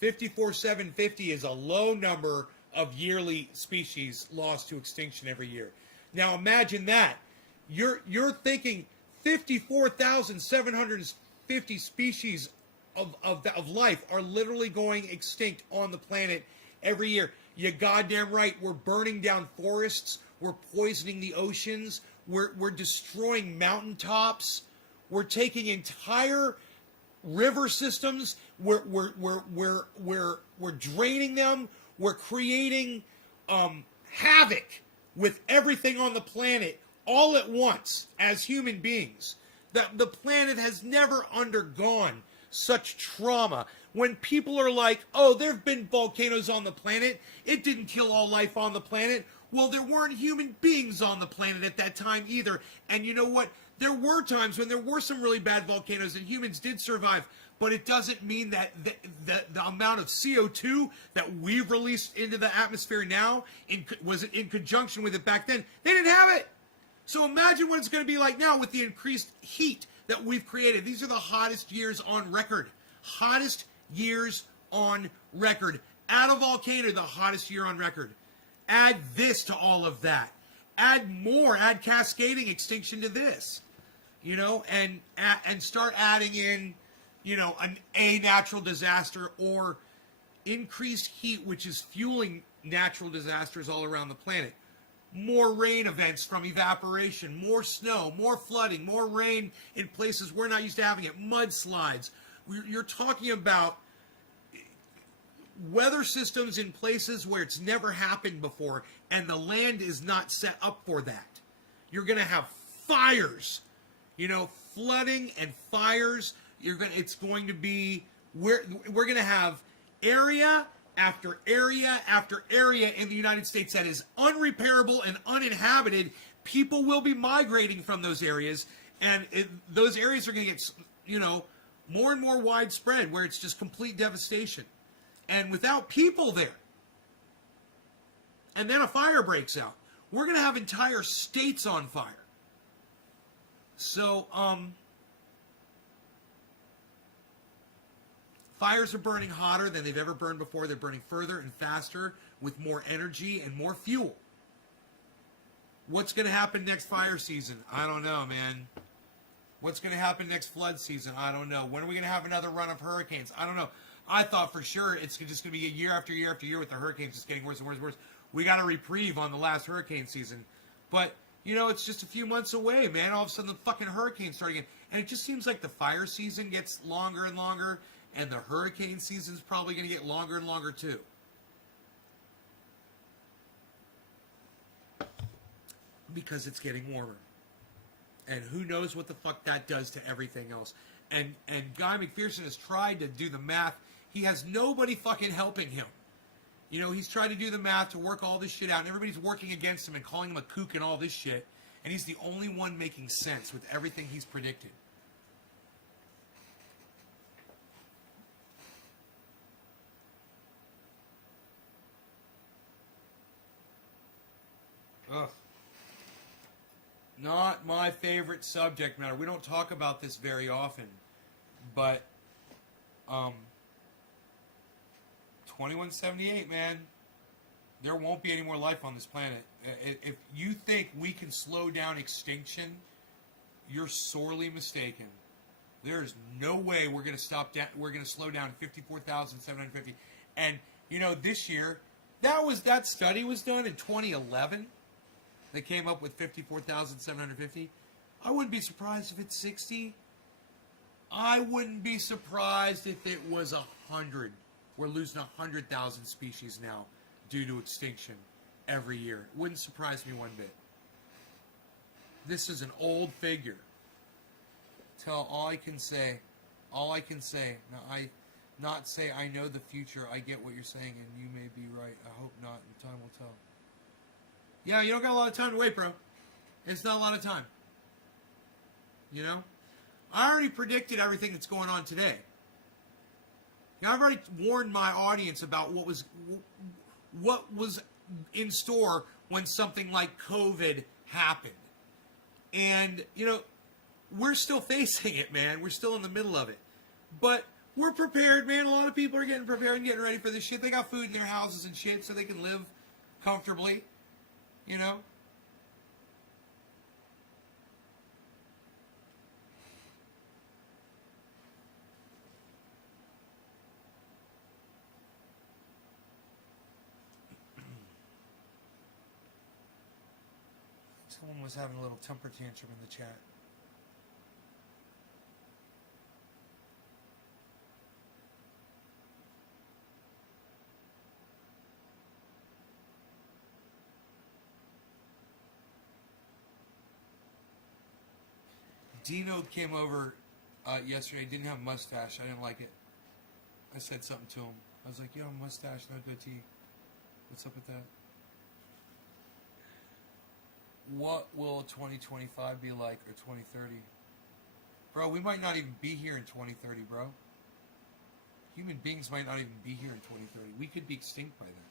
54,750 is a low number of yearly species lost to extinction every year. Now imagine that. You're thinking 54,750 species of life are literally going extinct on the planet every year. You're goddamn right. We're burning down forests. We're poisoning the oceans. We're destroying mountaintops. We're taking entire river systems. We're draining them. We're creating havoc with everything on the planet all at once as human beings. The planet has never undergone such trauma. When people are like, oh, there have been volcanoes on the planet, it didn't kill all life on the planet. Well, there weren't human beings on the planet at that time either. And you know what? There were times when there were some really bad volcanoes and humans did survive. But it doesn't mean that the amount of CO2 that we've released into the atmosphere now was in conjunction with it back then. They didn't have it. So imagine what it's going to be like now with the increased heat that we've created. These are the hottest years on record. Hottest years on record. Add a volcano, the hottest year on record. Add this to all of that. Add more. Add cascading extinction to this. You know, and start adding in, you know, a natural disaster or increased heat, which is fueling natural disasters all around the planet. More rain events from evaporation, more snow, more flooding, more rain in places we're not used to having it, mudslides. You're talking about weather systems in places where it's never happened before, and the land is not set up for that. You're going to have fires, you know, flooding and fires. It's going to be, we're going to have area after area after area in the United States that is unrepairable and uninhabited. People will be migrating from those areas, and those areas are going to get, you know, more and more widespread where it's just complete devastation. And without people there, and then a fire breaks out, we're going to have entire states on fire. So, fires are burning hotter than they've ever burned before. They're burning further and faster with more energy and more fuel. What's going to happen next fire season? I don't know, man. What's going to happen next flood season? I don't know. When are we going to have another run of hurricanes? I don't know. I thought for sure it's just going to be a year after year after year with the hurricanes just getting worse and worse and worse. We got a reprieve on the last hurricane season. But, you know, it's just a few months away, man. All of a sudden the fucking hurricanes start again. And it just seems like the fire season gets longer and longer. And the hurricane season's probably going to get longer and longer too. because it's getting warmer. And who knows what the fuck that does to everything else. And Guy McPherson has tried to do the math. He has nobody fucking helping him. You know, he's trying to do the math to work all this shit out, and everybody's working against him and calling him a kook and all this shit. And he's the only one making sense with everything he's predicted. Ugh. Not my favorite subject matter. We don't talk about this very often, but 2178, man, there won't be any more life on this planet. If you think we can slow down extinction, you're sorely mistaken. There's no way we're going to stop. We're going to slow down 54,750. And you know, this year, that study was done in 2011. They came up with 54,750. I wouldn't be surprised if it's 60. I wouldn't be surprised if it was 100. We're losing 100,000 species now due to extinction every year. It wouldn't surprise me one bit. This is an old figure. All I can say, now not say I know the future. I get what you're saying, and you may be right. I hope not, and time will tell. Yeah, you don't got a lot of time to wait, bro. It's not a lot of time. You know? I already predicted everything that's going on today. You know, I've already warned my audience about what was in store when something like COVID happened. And, you know, we're still facing it, man. We're still in the middle of it. But we're prepared, man. A lot of people are getting prepared and getting ready for this shit. They got food in their houses and shit so they can live comfortably. You know? Someone was having a little temper tantrum in the chat. Dino came over yesterday. Didn't have a mustache. I didn't like it. I said something to him. I was like, "You have a mustache, no goatee. What's up with that?" What will 2025 be like, or 2030? Bro, we might not even be here in 2030, bro. Human beings might not even be here in 2030. We could be extinct by then.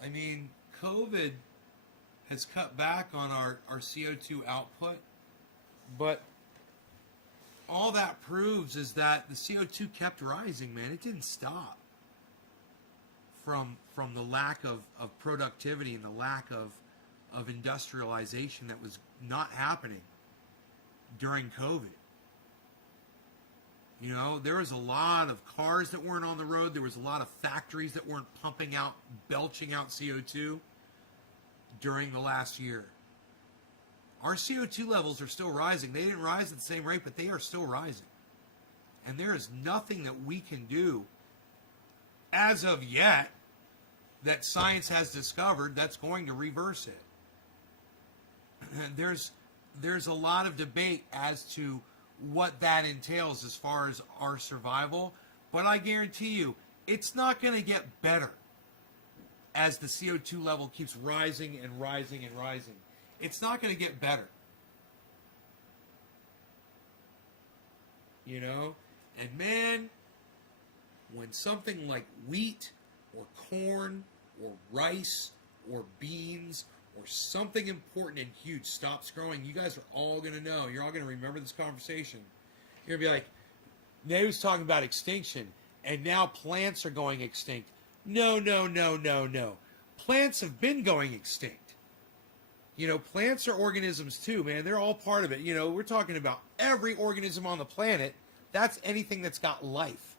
I mean, COVID has cut back on our CO2 output, but all that proves is that the CO2 kept rising, man. It didn't stop from the lack of productivity and the lack of industrialization that was not happening during COVID. You know, there was a lot of cars that weren't on the road. There was a lot of factories that weren't pumping out, belching out CO2 during the last year. Our CO2 levels are still rising. They didn't rise at the same rate, but they are still rising. And there is nothing that we can do as of yet that science has discovered that's going to reverse it. There's a lot of debate as to what that entails as far as our survival, but I guarantee you it's not going to get better as the CO2 level keeps rising and rising and rising. It's not going to get better. You know? And man, when something like wheat or corn or rice or beans or something important and huge stops growing, you guys are all going to know. You're all going to remember this conversation. You're going to be like, Nate was talking about extinction, and now plants are going extinct. No. Plants have been going extinct. You know, plants are organisms too, man. They're all part of it. You know, we're talking about every organism on the planet. That's anything that's got life.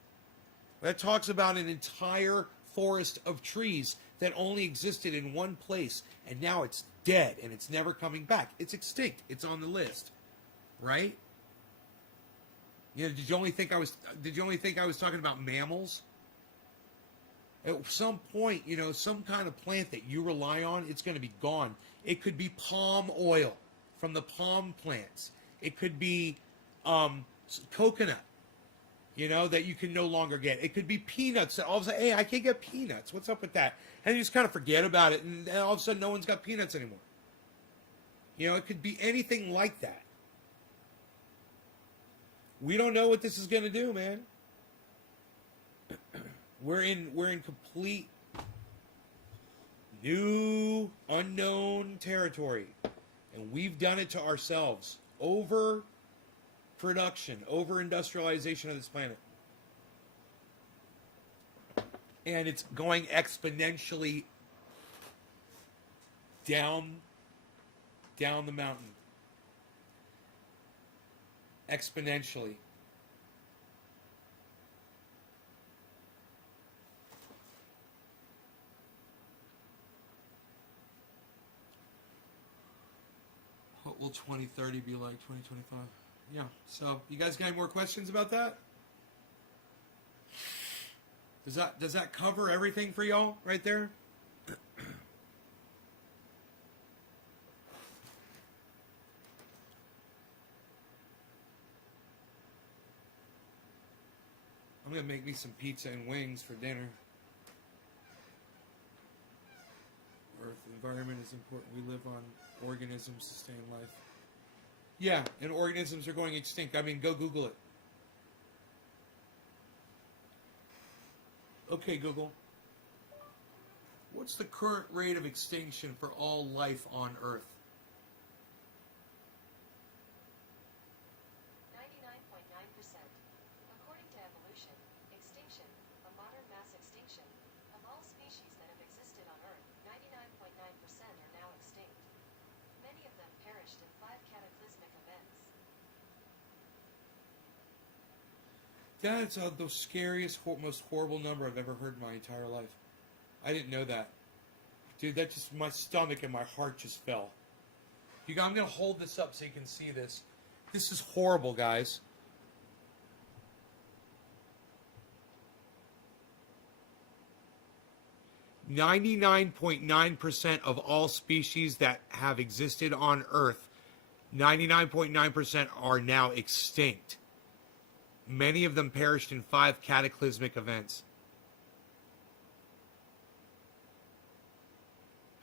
That talks about an entire forest of trees that only existed in one place, and now it's dead, and it's never coming back. It's extinct. It's on the list, right? You know, did you only think I was talking about mammals? At some point, you know, some kind of plant that you rely on, it's going to be gone. It could be palm oil from the palm plants. It could be coconut, you know, that you can no longer get. It could be peanuts that all of a sudden, hey, I can't get peanuts. What's up with that? And you just kind of forget about it, and all of a sudden no one's got peanuts anymore. You know, it could be anything like that. We don't know what this is going to do, man. We're in complete new unknown territory, and we've done it to ourselves. Over production, over industrialization of this planet, and it's going exponentially down the mountain. Exponentially. What will 2030 be like? 2025? Yeah. So, you guys got any more questions about that? Does that cover everything for y'all right there? I'm gonna make me some pizza and wings for dinner. Earth environment is important. We live on organisms sustain life. Yeah, and organisms are going extinct. I mean, go Google it. Okay, Google. What's the current rate of extinction for all life on Earth? 99.9%. According to evolution, extinction, a modern mass extinction, of all species that have existed on Earth, 99.9% are now extinct. Many of them perished in 5 cataclysmic events. That's the scariest, most horrible number I've ever heard in my entire life. I didn't know that. Dude, that just, my stomach and my heart just fell. I'm going to hold this up so you can see this. This is horrible, guys. .9% of all species that have existed on Earth, 99.9% are now extinct. Many of them perished in 5 cataclysmic events.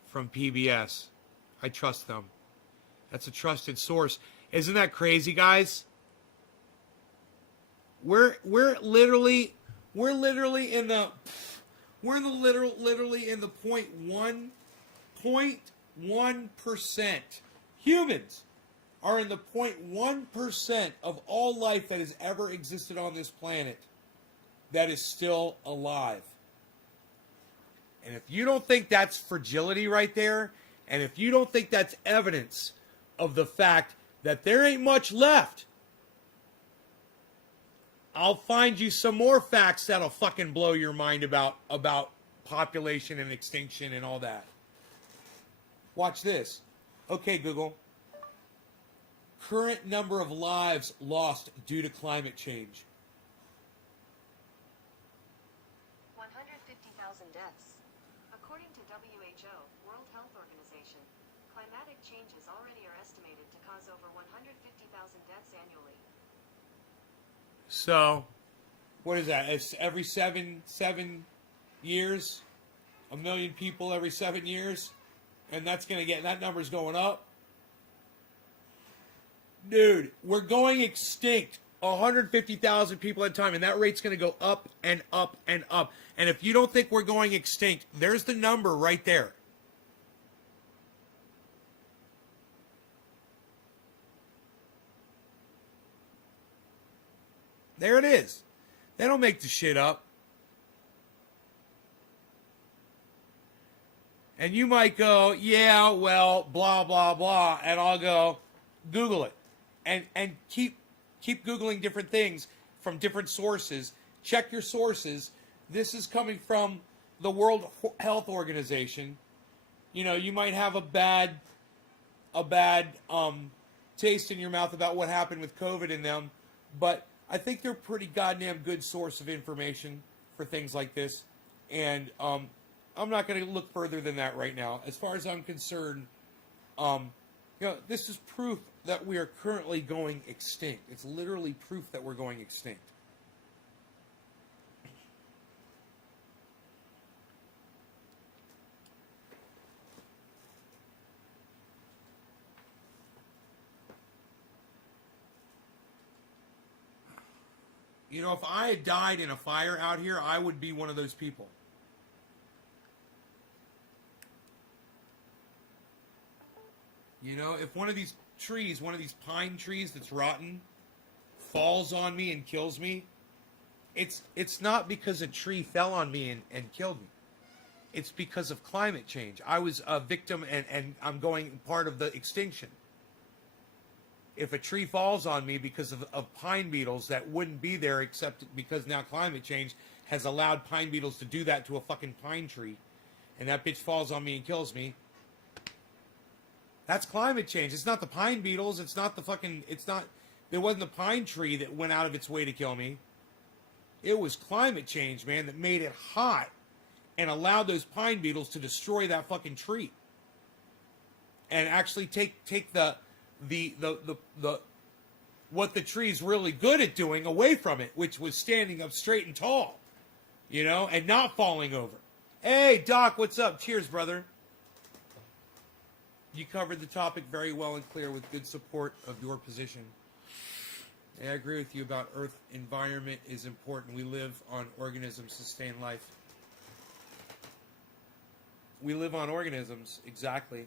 From PBS. I trust them. That's a trusted source. Isn't that crazy, guys? We're literally in the literally in the 0.1%. Humans are in the 0.1% of all life that has ever existed on this planet that is still alive. And if you don't think that's fragility right there, and if you don't think that's evidence of the fact that there ain't much left, I'll find you some more facts that'll fucking blow your mind about population and extinction and all that. Watch this. Okay, Google. Current number of lives lost due to climate change. 150,000 deaths. According to WHO, World Health Organization, climatic changes already are estimated to cause over 150,000 deaths annually. So, what is that? It's every seven years, 1 million people every 7 years, and that number's going up. Dude, we're going extinct. 150,000 people at a time, and that rate's going to go up and up and up. And if you don't think we're going extinct, there's the number right there. There it is. They don't make the shit up. And you might go, yeah, well, blah, blah, blah. And I'll go, Google it. And keep Googling different things from different sources. Check your sources. This is coming from the World Health Organization. You know, you might have a bad taste in your mouth about what happened with COVID in them, but I think they're a pretty goddamn good source of information for things like this. And I'm not going to look further than that right now. As far as I'm concerned, this is proof that we are currently going extinct. It's literally proof that we're going extinct. You know, if I had died in a fire out here, I would be one of those people. You know, if one of these trees, one of these pine trees that's rotten, falls on me and kills me, it's not because a tree fell on me and killed me. It's because of climate change. I was a victim and I'm going part of the extinction. If a tree falls on me because of pine beetles that wouldn't be there except because now climate change has allowed pine beetles to do that to a fucking pine tree, and that bitch falls on me and kills me, that's climate change. It's not the pine beetles. It's not the fucking... There wasn't the pine tree that went out of its way to kill me. It was climate change, man, that made it hot and allowed those pine beetles to destroy that fucking tree. And actually take the what the tree's really good at doing away from it, which was standing up straight and tall, you know, and not falling over. Hey, Doc, what's up? Cheers, brother. You covered the topic very well and clear with good support of your position. And I agree with you about Earth environment is important. We live on organisms, sustain life. We live on organisms, exactly.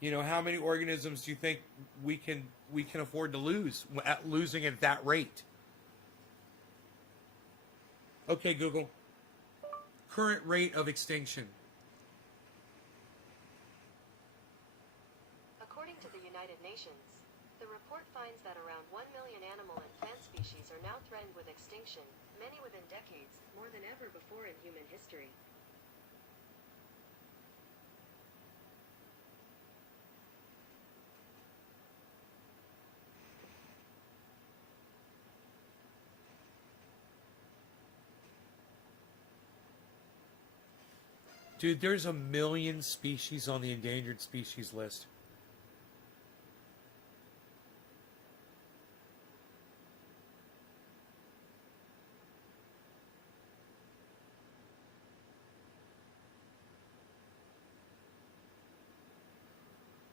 You know, how many organisms do you think we can afford to lose at losing at that rate? Okay, Google. Current rate of extinction. According to the United Nations, the report finds that around 1 million animal and plant species are now threatened with extinction, many within decades, more than ever before in human history. Dude, there's 1 million species on the endangered species list.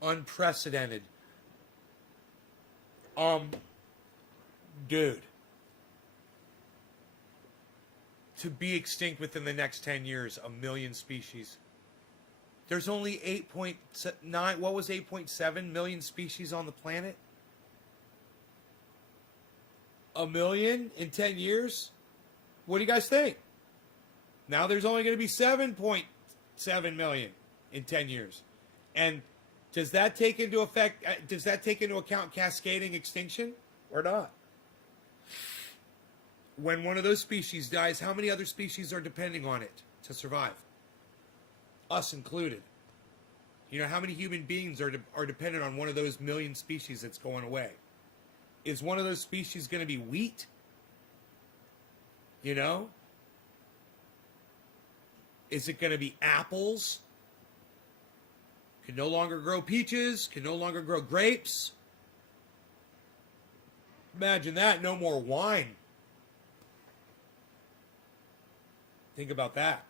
Unprecedented. Dude. To be extinct within the next 10 years, 1 million species. There's only 8.9, what was 8.7 million species on the planet? 1 million in 10 years? What do you guys think? Now there's only going to be 7.7 million in 10 years. And does that take into account cascading extinction or not? When one of those species dies, how many other species are depending on it to survive? Us included. You know, how many human beings are dependent on one of those million species that's going away? Is one of those species going to be wheat? You know? Is it going to be apples? Can no longer grow peaches, can no longer grow grapes. Imagine that, no more wine. Think about that.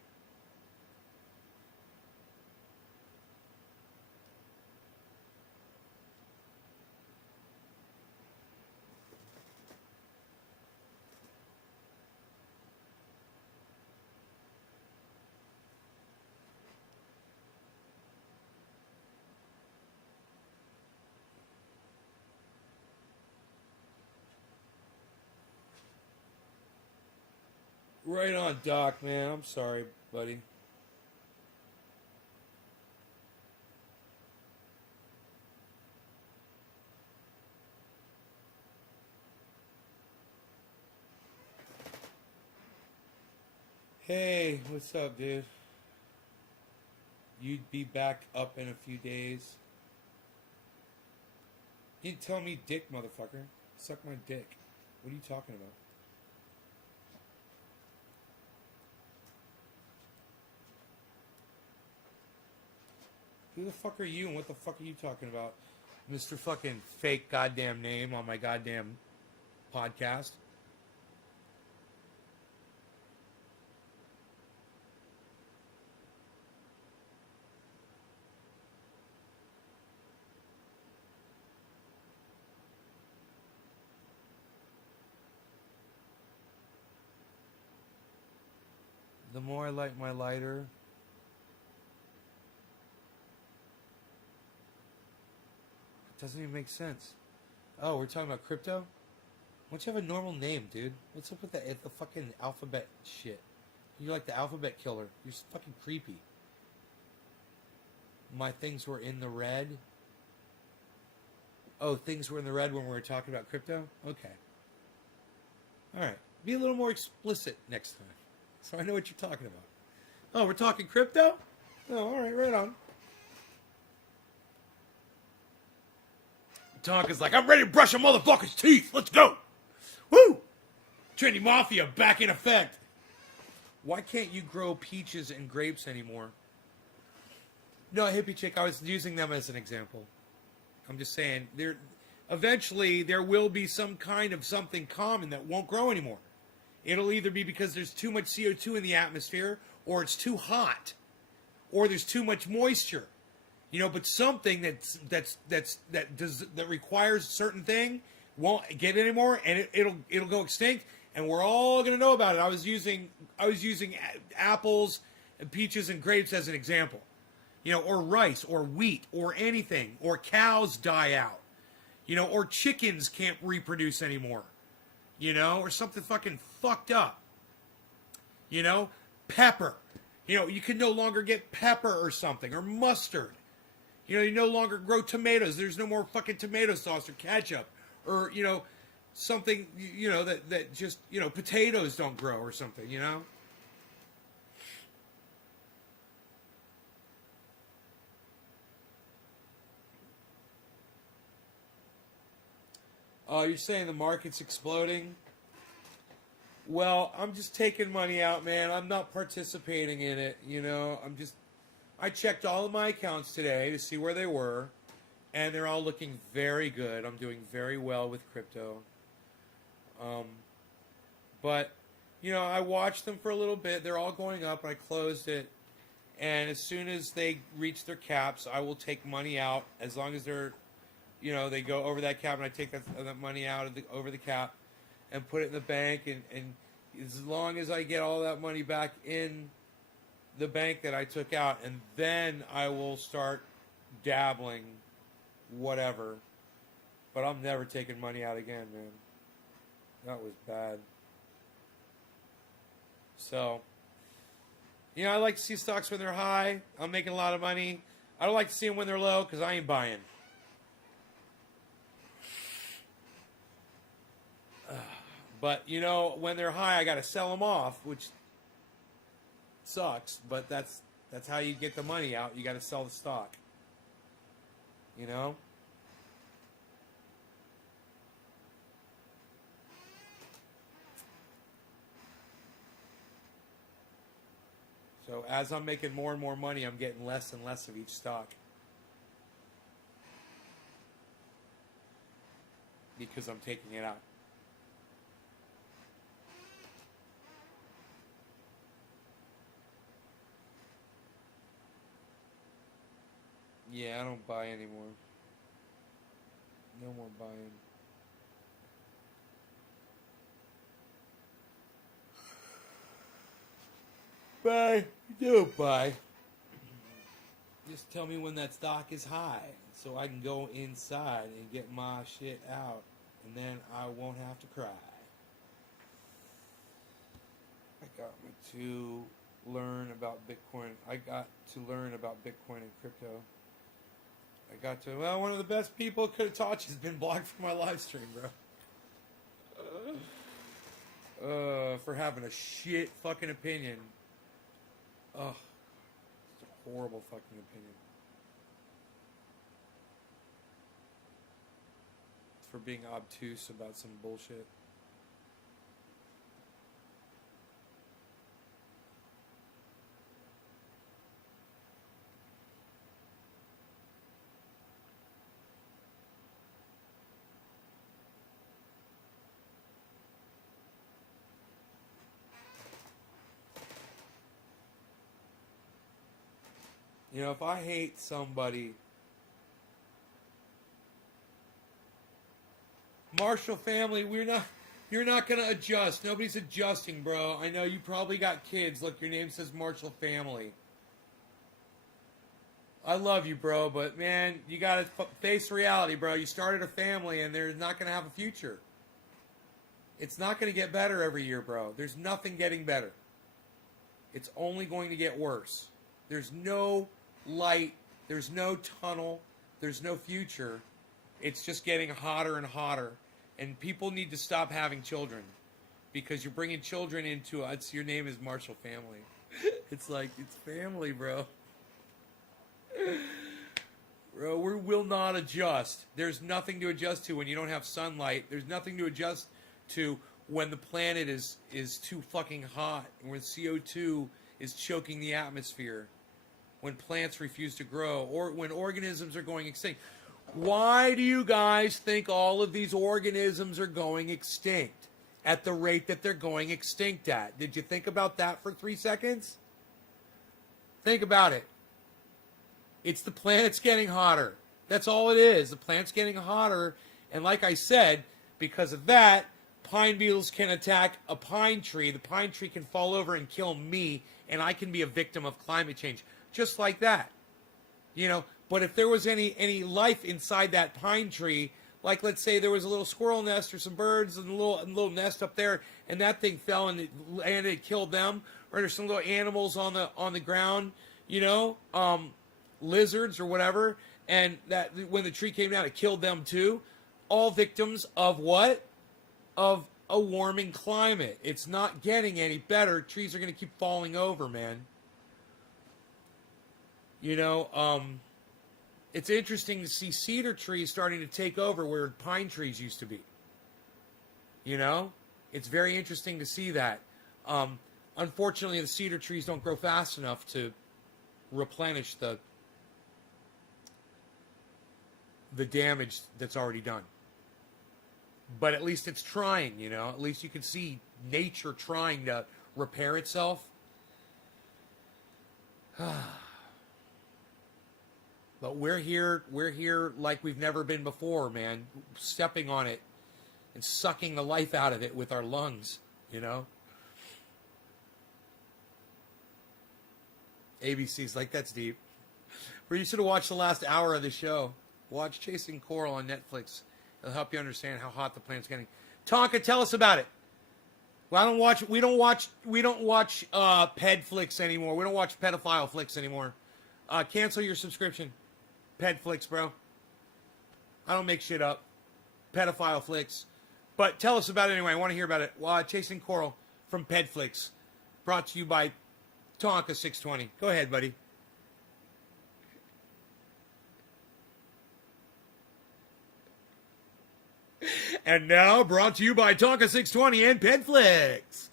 Right on, Doc, man. I'm sorry, buddy. Hey, what's up, dude? You'd be back up in a few days. You didn't tell me dick, motherfucker. Suck my dick. What are you talking about? Who the fuck are you and what the fuck are you talking about? Mr. fucking fake goddamn name on my goddamn podcast. The more I light my lighter, it doesn't even make sense. Oh, we're talking about crypto? Why don't you have a normal name, dude? What's up with the fucking alphabet shit? You're like the alphabet killer. You're fucking creepy. My things were in the red. Oh, things were in the red when we were talking about crypto? Okay. Alright. Be a little more explicit next time, so I know what you're talking about. Oh, we're talking crypto? Oh, alright, right on. Tonk is like, I'm ready to brush a motherfucker's teeth. Let's go. Woo! Trinity Mafia back in effect. Why can't you grow peaches and grapes anymore? No, hippie chick, I was using them as an example. I'm just saying, eventually there will be some kind of something common that won't grow anymore. It'll either be because there's too much CO2 in the atmosphere, or it's too hot, or there's too much moisture. You know, but something that requires a certain thing won't get it anymore, and it'll go extinct, and we're all gonna know about it. I was using apples and peaches and grapes as an example. You know, or rice, or wheat, or anything, or cows die out. You know, or chickens can't reproduce anymore. You know, or something fucking fucked up. You know, pepper. You know, you can no longer get pepper or something, or mustard. You know, you no longer grow tomatoes. There's no more fucking tomato sauce or ketchup. Or, you know, something, you know, that just, you know, potatoes don't grow or something, you know? Oh, you're saying the market's exploding? Well, I'm just taking money out, man. I'm not participating in it, you know? I checked all of my accounts today to see where they were, and they're all looking very good. I'm doing very well with crypto. But, you know, I watched them for a little bit. They're all going up, and I closed it. And as soon as they reach their caps, I will take money out as long as they're, you know, they go over that cap, and I take that money out of over the cap and put it in the bank. And as long as I get all that money back in the bank that I took out, and then I will start dabbling, whatever. But I'm never taking money out again, man. That was bad. So, you know, I like to see stocks when they're high. I'm making a lot of money. I don't like to see them when they're low because I ain't buying. But, you know, when they're high, I got to sell them off, which sucks, but that's how you get the money out. You got to sell the stock. You know? So as I'm making more and more money, I'm getting less and less of each stock. Because I'm taking it out. Yeah, I don't buy anymore. No more buying. Buy. Do buy. Just tell me when that stock is high so I can go inside and get my shit out. And then I won't have to cry. I got to learn about Bitcoin. I got to learn about Bitcoin and crypto. One of the best people could have taught you has been blocked from my live stream, bro. For having a shit fucking opinion. Ugh. It's a horrible fucking opinion. for being obtuse about some bullshit. You know, if I hate somebody, Marshall family, you're not gonna adjust. Nobody's adjusting, bro. I know you probably got kids. Look, your name says Marshall family. I love you, bro, but man, you gotta face reality, bro. You started a family and they're not gonna have a future. It's not gonna get better every year, bro. There's nothing getting better. It's only going to get worse. There's no light. There's no tunnel. There's no future. It's just getting hotter and hotter. And people need to stop having children. Because you're bringing children into... your name is Marshall family. It's like, it's family, bro. Bro, we will not adjust. There's nothing to adjust to when you don't have sunlight. There's nothing to adjust to when the planet is too fucking hot. And when CO2 is choking the atmosphere. When plants refuse to grow. Or when organisms are going extinct. Why do you guys think all of these organisms are going extinct at the rate that they're going extinct at? Did you think about that for 3 seconds? Think about it. It's the planet's getting hotter. That's all it is. The planet's getting hotter. And like I said, because of that, pine beetles can attack a pine tree. The pine tree can fall over and kill me, and I can be a victim of climate change. Just like that. You know, but if there was any life inside that pine tree, like let's say there was a little squirrel nest or some birds and a little nest up there, and that thing fell and it killed them, or there's some little animals on the ground, you know, lizards or whatever, and that when the tree came down, it killed them too. All victims of what? Of a warming climate. It's not getting any better. Trees are going to keep falling over, man. You know, it's interesting to see cedar trees starting to take over where pine trees used to be. You know, it's very interesting to see that. Unfortunately, the cedar trees don't grow fast enough to replenish the damage that's already done. But at least it's trying, you know. At least you can see nature trying to repair itself. But we're here like we've never been before, man. Stepping on it and sucking the life out of it with our lungs, you know. ABC's like, that's deep. Or you should have watched the last hour of the show. Watch Chasing Coral on Netflix. It'll help you understand how hot the planet's getting. Tonka, tell us about it. Well, we don't watch ped flicks anymore. We don't watch pedophile flicks anymore. Cancel your subscription. Ped flicks, bro. I don't make shit up. Pedophile flicks. But tell us about it anyway. I want to hear about it. Chasing Coral from Ped Flicks. Brought to you by Tonka 620. Go ahead, buddy. And now brought to you by Tonka 620 and Ped Flicks.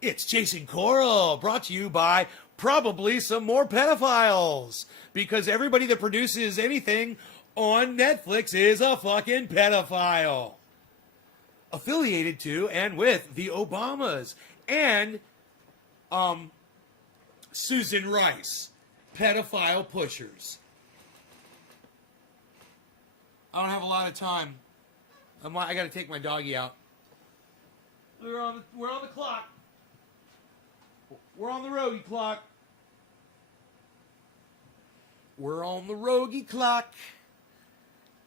It's Chasing Coral. Brought to you by probably some more pedophiles. Because everybody that produces anything on Netflix is a fucking pedophile. Affiliated to and with the Obamas. And Susan Rice. Pedophile pushers. I don't have a lot of time. I got to take my doggy out. We're on the clock. We're on the rogie clock. We're on the rogie clock.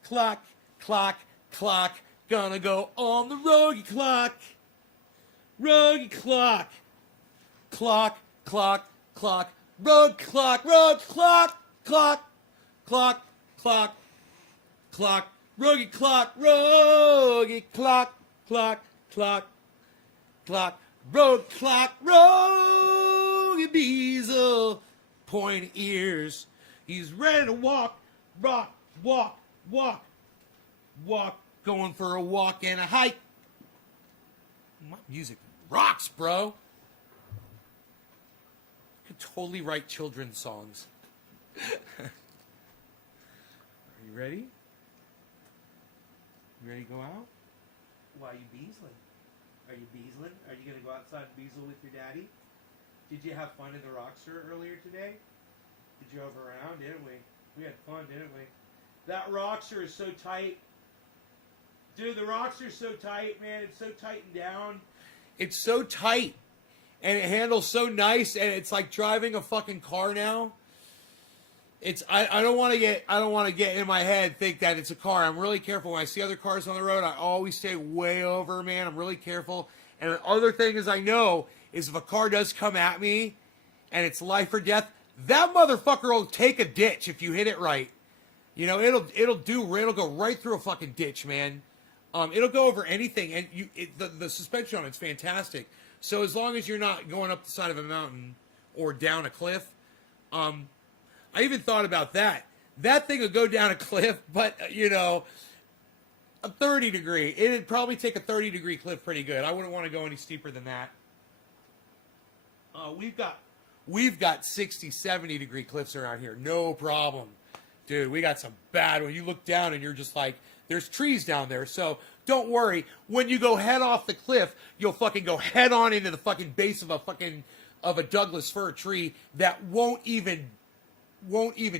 Clock, clock, clock. Gonna go on the rogie clock. Rogie clock. Clock, clock, clock. Rogue clock, rogue clock. Clock, clock, clock, clock. Rogie clock, rogie clock, clock, clock, clock. Rogue clock, rogie Beazle. Point ears. He's ready to walk, rock, walk, walk, walk, going for a walk and a hike. My music rocks, bro. I could totally write children's songs. Are you ready? You ready to go out? Why are you beasling? Are you beasling? Are you going to go outside and beasel with your daddy? Did you have fun in the Rockster earlier today? We drove around, didn't we? We had fun, didn't we? That Rockster is so tight. Dude, the Rockster is so tight, man. It's so tightened down. It's so tight. And it handles so nice, and it's like driving a fucking car now. I don't want to get in my head think that it's a car. I'm really careful when I see other cars on the road. I always stay way over, man. I'm really careful. And the other thing is I know is if a car does come at me and it's life or death, that motherfucker will take a ditch if you hit it right. You know, it'll go right through a fucking ditch, man. It'll go over anything, and the suspension on it's fantastic. So as long as you're not going up the side of a mountain or down a cliff, I even thought about that. That thing would go down a cliff, but, you know, a 30 degree. It'd probably take a 30 degree cliff pretty good. I wouldn't want to go any steeper than that. We've got 60, 70 degree cliffs around here. No problem. Dude, we got some bad ones. You look down and you're just like, there's trees down there. So don't worry. When you go head off the cliff, you'll fucking go head on into the fucking base of a Douglas fir tree that won't even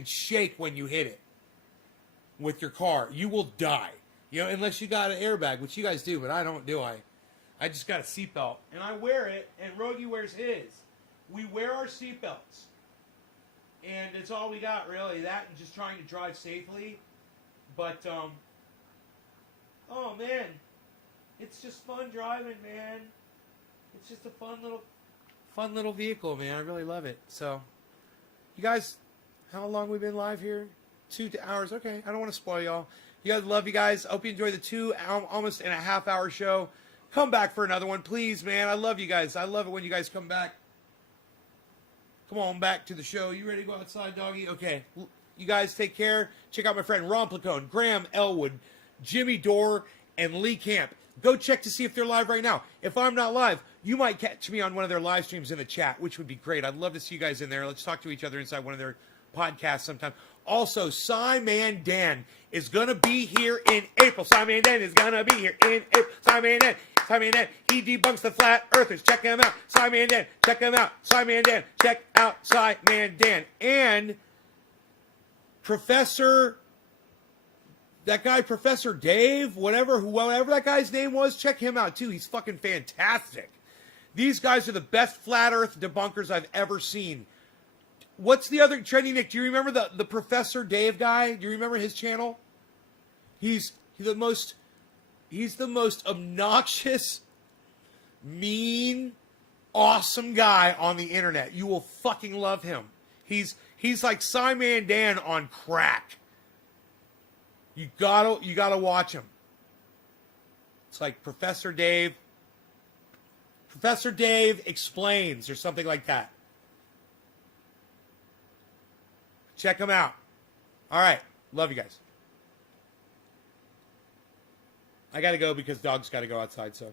shake when you hit it with your car. You will die. You know, unless you got an airbag, which you guys do, but I don't, do I? I just got a seatbelt. And I wear it, and Rogie wears his. We wear our seatbelts. And it's all we got, really. That and just trying to drive safely. But, oh, man. It's just fun driving, man. It's just a fun little vehicle, man. I really love it. So, you guys, how long we been live here? 2 hours. Okay, I don't want to spoil y'all. You guys, love you guys. I hope you enjoy the 2 almost and a half hour show. Come back for another one, please, man. I love you guys. I love it when you guys come back. Come on back to the show. You ready to go outside, doggy? Okay. You guys take care. Check out my friend Ron Placone, Graham Elwood, Jimmy Dorr, and Lee Camp. Go check to see if they're live right now. If I'm not live, you might catch me on one of their live streams in the chat, which would be great. I'd love to see you guys in there. Let's talk to each other inside one of their podcasts sometime. Also, Simon Dan is going to be here in April. Simon Dan is going to be here in April. Simon Dan. He debunks the flat earthers. Check him out. Simon Dan. Check him out. Simon Dan. Check out Simon Dan. And Professor Dave, whoever that guy's name was, check him out too. He's fucking fantastic. These guys are the best flat earth debunkers I've ever seen. What's the other, Trendy Nick, do you remember the Professor Dave guy? Do you remember his channel? He's the most obnoxious, mean, awesome guy on the internet. You will fucking love him. He's like Simon Dan on crack. You gotta watch him. It's like Professor Dave Explains or something like that. Check him out. All right. Love you guys. I got to go because dogs got to go outside, so.